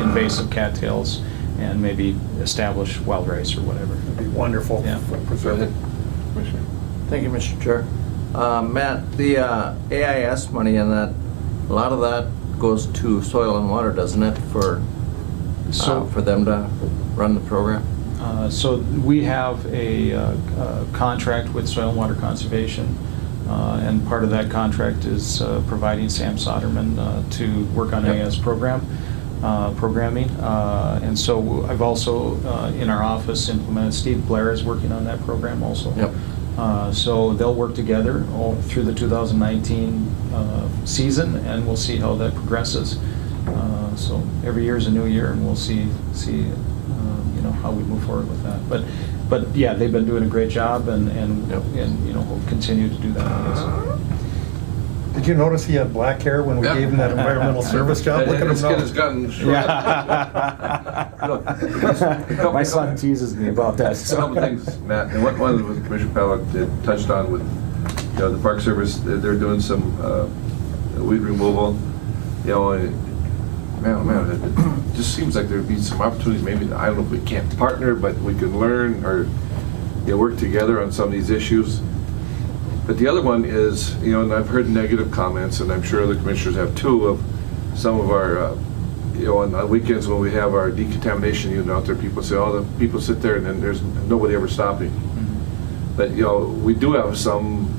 invasive cattails and maybe establish wild rice or whatever. It'd be wonderful. Yeah. Preserve it. Thank you, Mr. Chair. Matt, the AIS money and that, a lot of that goes to soil and water, doesn't it, for them to run the program? So we have a contract with Soil and Water Conservation, and part of that contract is providing Sam Soderman to work on AIS programming. And so I've also, in our office, implemented, Steve Blair is working on that program also. Yep. So they'll work together all through the 2019 season, and we'll see how that progresses. So every year is a new year, and we'll see you know, how we move forward with that. But yeah, they've been doing a great job, and you know, we'll continue to do that, I guess. Did you notice he had black hair when we gave him that environmental service job? Look at him His skin now. has gotten short. My son teases me about that. A couple things, Matt, and one of the Commissioner Pellet touched on with you know, the Park Service, they're doing some weed removal, you know, and man, oh man, it just seems like there'd be some opportunities, maybe, I don't know if we can't partner, but we can learn or, you know, work together on some of these issues. But the other one is, you know, and I've heard negative comments, and I'm sure other commissioners have too, of some of our, you know, on weekends when we have our decontamination unit out there, people say, oh, the people sit there and then there's nobody ever stopping. But, you know, we do have some,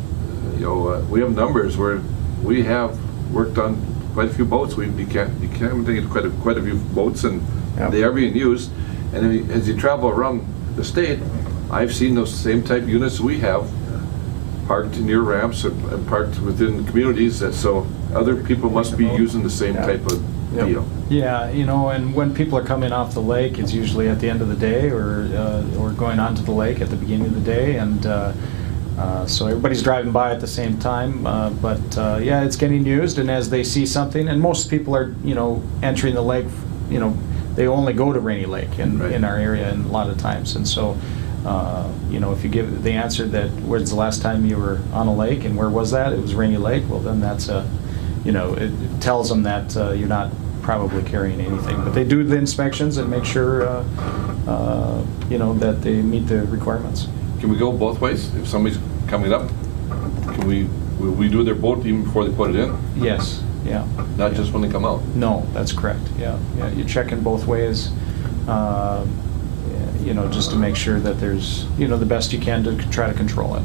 you know, we have numbers where we have worked on quite a few boats. We've decontaminated quite a few boats, and they are being used. And then as you travel around the state, I've seen those same type units we have parked near ramps and parked within communities, that so other people must be using the same type of deal. Yeah, you know, and when people are coming off the lake, it's usually at the end of the day or going onto the lake at the beginning of the day, and so everybody's driving by at the same time. But yeah, it's getting used, and as they see something, and most people are, you know, entering the lake, you know, they only go to Rainy Lake in our area, and a lot of times, and so. You know, if you give the answer that when's the last time you were on a lake and where was that? It was Rainy Lake. Well, then that's a, you know, it tells them that you're not probably carrying anything. But they do the inspections and make sure, you know, that they meet the requirements. Can we go both ways? If somebody's coming up, will we do their boat even before they put it in? Yes. Yeah. Not just when they come out. No, that's correct. Yeah. Yeah. You're checking both ways. You know, just to make sure that there's, you know, the best you can to try to control it.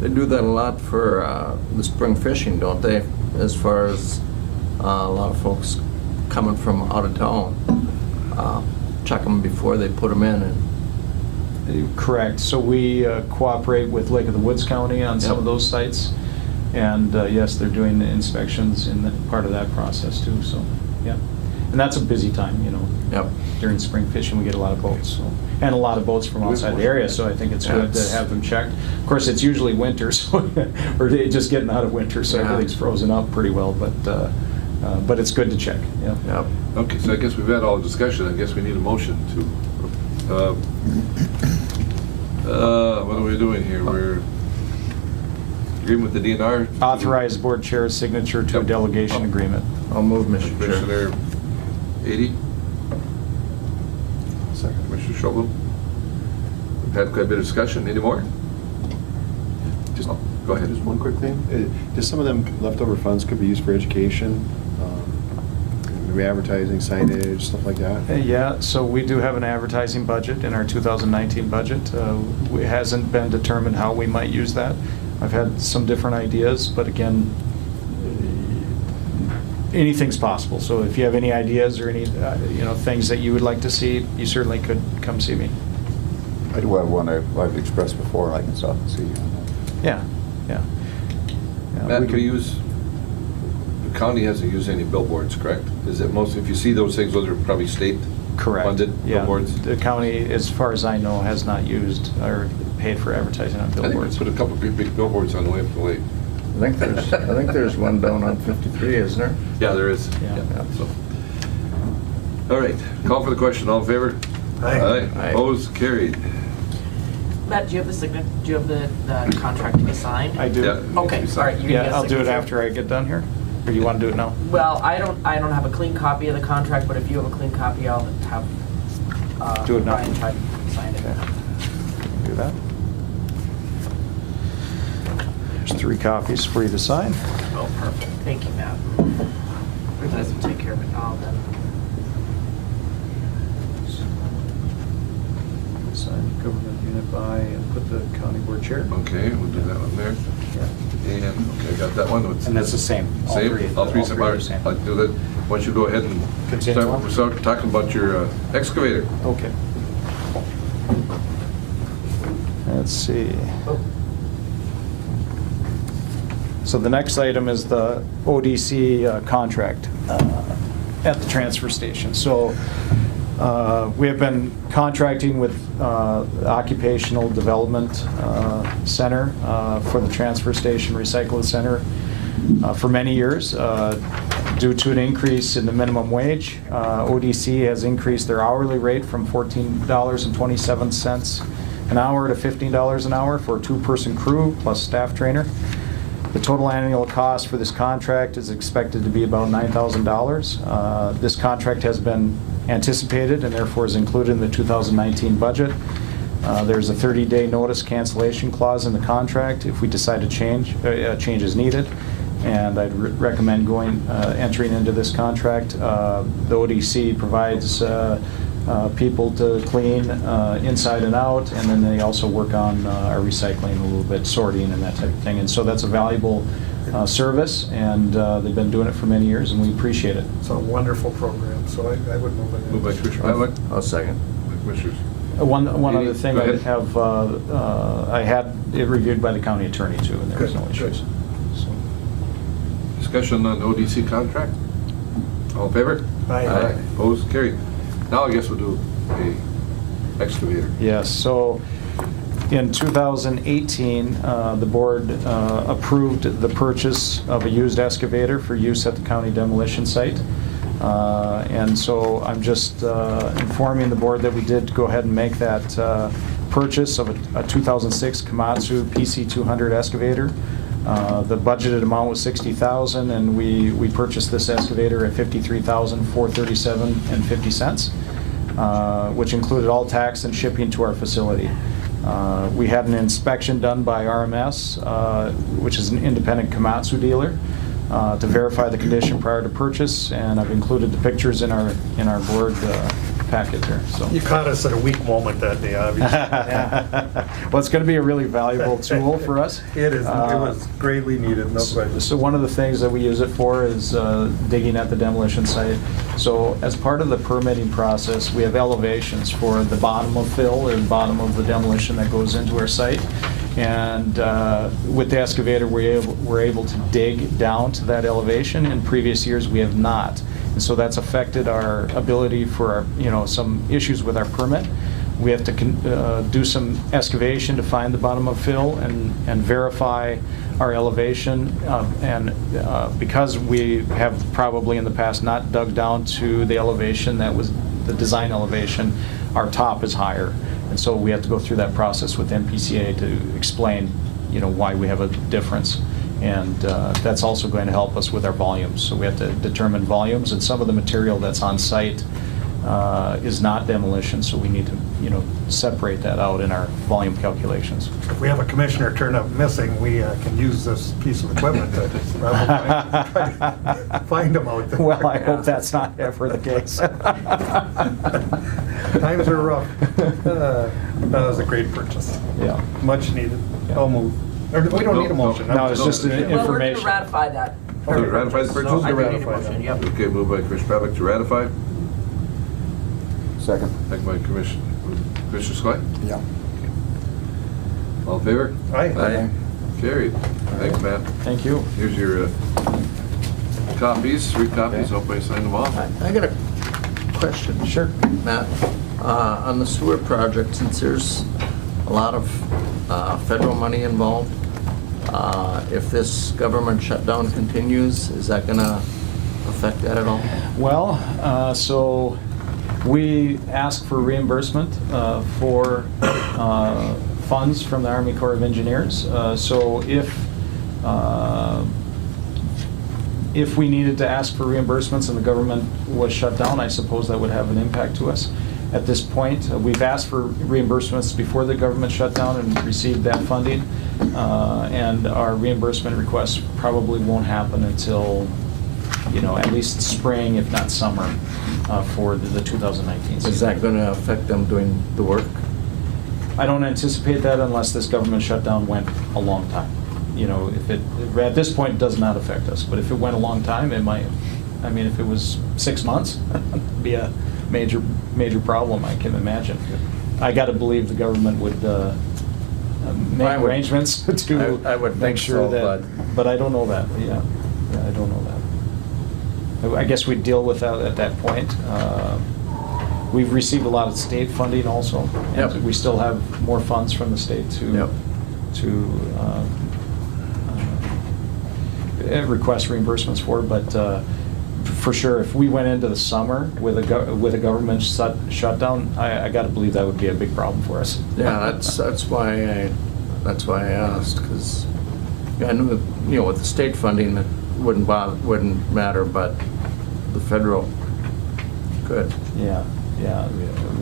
They do that a lot for the spring fishing, don't they? As far as a lot of folks coming from out of town, check them before they put them in. Correct. So we cooperate with Lake of the Woods County on some of those sites, and yes, they're doing the inspections in the part of that process too. So, yeah. And that's a busy time, you know. Yep. During spring fishing, we get a lot of boats, so, and a lot of boats from outside the area. So I think it's good to have them checked. Of course, it's usually winter, so or just getting out of winter, so everything's frozen up pretty well. But it's good to check. Yeah. Yep. Okay, so I guess we've had all the discussion. I guess we need a motion to. What are we doing here? We're agreeing with the DNR. Authorize board chair's signature to a delegation agreement. I'll move, Mr. Chair. Commissioner 80. Second, Commissioner Schobel. We've had quite a bit of discussion. Any more? Just go ahead. Just one quick thing. Just some of them leftover funds could be used for education, re-advertising, signage, stuff like that. Yeah, so we do have an advertising budget in our 2019 budget. It hasn't been determined how we might use that. I've had some different ideas, but again, anything's possible. So if you have any ideas or any you know, things that you would like to see, you certainly could come see me. I do have one I've expressed before. I can stop and see you. Yeah, yeah. Matt, the county hasn't used any billboards, correct? Is it mostly, if you see those things, those are probably state funded billboards? The county, as far as I know, has not used or paid for advertising on billboards. I think we put a couple of big billboards on the way up the lake. I think there's one down on 53, isn't there? Yeah, there is. Yeah. So. All right, call for the question. All in favor? Aye. Aye. Opposed? Carried. Matt, do you have the contract to be signed? I do. Yeah, Okay, all right. You Yeah, I'll do it after I get done here. Or you want to do it now? Well, I don't have a clean copy of the contract, but if you have a clean copy, I'll have Do it now. Ryan try to sign it. Okay. Do that. There's 3 copies for you to sign. Oh, perfect. Thank you, Matt. You guys will take care of it now then. Sign government unit by and put the county board chair. Okay, we'll do that one there. And, okay, got that one. And that's the same. Same? All three are the same. I'll do that. Why don't you go ahead and Continue. start talking about your excavator. Okay. Let's see. So the next item is the ODC contract at the transfer station. So we have been contracting with Occupational Development Center for the transfer station recycling center for many years. Due to an increase in the minimum wage, ODC has increased their hourly rate from $14.27 an hour to $15 an hour for a 2-person crew plus staff trainer. The total annual cost for this contract is expected to be about $9,000. This contract has been anticipated and therefore is included in the 2019 budget. There's a 30-day notice cancellation clause in the contract if we decide to change is needed. And I'd recommend entering into this contract. The ODC provides people to clean inside and out, and then they also work on our recycling a little bit, sorting and that type of thing. And so that's a valuable service, and they've been doing it for many years, and we appreciate it. It's a wonderful program, so I would move it. Moved by Commissioner Pavlik. I'll second. Commissioners. One Amy, other thing, go I ahead. have, I had it reviewed by the county attorney too, and there was no issues. So. Discussion on ODC contract. All in favor? Aye. Opposed? Carried. Now I guess we'll do a excavator. Yes, so in 2018, the board approved the purchase of a used excavator for use at the county demolition site. And so I'm just informing the board that we did go ahead and make that purchase of a 2006 Komatsu PC200 excavator. The budgeted amount was $60,000, and we purchased this excavator at $53,437.50, which included all tax and shipping to our facility. We had an inspection done by RMS, which is an independent Komatsu dealer, to verify the condition prior to purchase, and I've included the pictures in our board packet there. So You caught us at a weak moment that day, obviously. well, it's going to be a really valuable tool for us. It is. It was greatly needed, no question. So one of the things that we use it for is digging at the demolition site. So as part of the permitting process, we have elevations for the bottom of fill or the bottom of the demolition that goes into our site. And with the excavator, we're able to dig down to that elevation. In previous years, we have not. And so that's affected our ability for some issues with our permit. We have to do some excavation to find the bottom of fill and verify our elevation. Because we have probably in the past not dug down to the elevation that was the design elevation, our top is higher. And so we have to go through that process with MPCA to explain, why we have a difference. And that's also going to help us with our volumes. So we have to determine volumes, and some of the material that's on site is not demolition, so we need to, separate that out in our volume calculations. If we have a commissioner turn up missing, we can use this piece of equipment to find them out there. Well, I hope that's not ever the case. Times are rough. That was a great purchase. Yeah. Much needed. I'll move. Or we don't need a motion. No, it's just an Well, we're going to information. ratify that. To ratify the purchase? So I do need a Ratify motion, that. yep. Okay, moved by Commissioner Pavlik to ratify. Second. Second by Commissioner Schley. Yeah. All in favor? Aye. Carried. Thanks, Matt. Thank you. Here's your copies, 3 copies. Hope I signed them all. I got a question. Sure. Matt, on the sewer project, since there's a lot of federal money involved, if this government shutdown continues, is that going to affect that at all? Well, so we ask for reimbursement for funds from the Army Corps of Engineers. So if we needed to ask for reimbursements and the government was shut down, I suppose that would have an impact to us. At this point, we've asked for reimbursements before the government shut down and received that funding. And our reimbursement requests probably won't happen until, at least spring, if not summer, for the 2019 season. Is that going to affect them doing the work? I don't anticipate that unless this government shutdown went a long time. At this point, it does not affect us, but if it went a long time, it might. I mean, if it was 6 months, it'd be a major problem, I can imagine. I got to believe the government would make arrangements to I would make think sure so, that, but I don't know that. Yeah, I don't know that. I guess we'd deal with that at that point. We've received a lot of state funding also. Yep. And we still have more funds from the state to request reimbursements for, but for sure, if we went into the summer with a government shutdown, I gotta believe that would be a big problem for us. Yeah, that's why I asked, because I knew that, you know, with the state funding, it wouldn't matter, but the federal could. Yeah.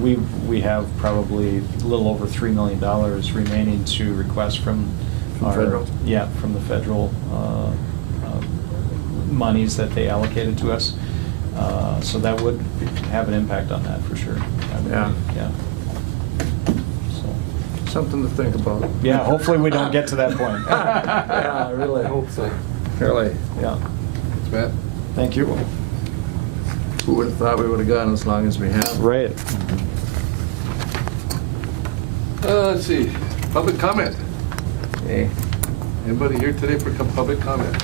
We have probably a little over $3 million remaining to request from From federal? Yeah, from the federal monies that they allocated to us. So that would have an impact on that for sure. Yeah. Yeah. So. Something to think about. Yeah, hopefully we don't get to that point. Yeah, I really hope so. Really? Yeah. Thanks, Matt. Thank you. Who would have thought we would have gone as long as we have? Right. Let's see, public comment. Okay. Anybody here today for public comment?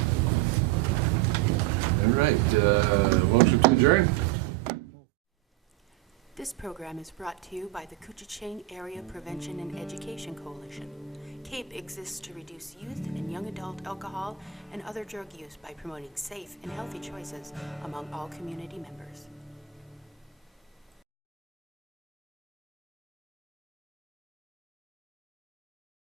All right, motion to adjourn? This program is brought to you by the Koochiching Area Prevention and Education Coalition. CAPE exists to reduce youth and young adult alcohol and other drug use by promoting safe and healthy choices among all community members.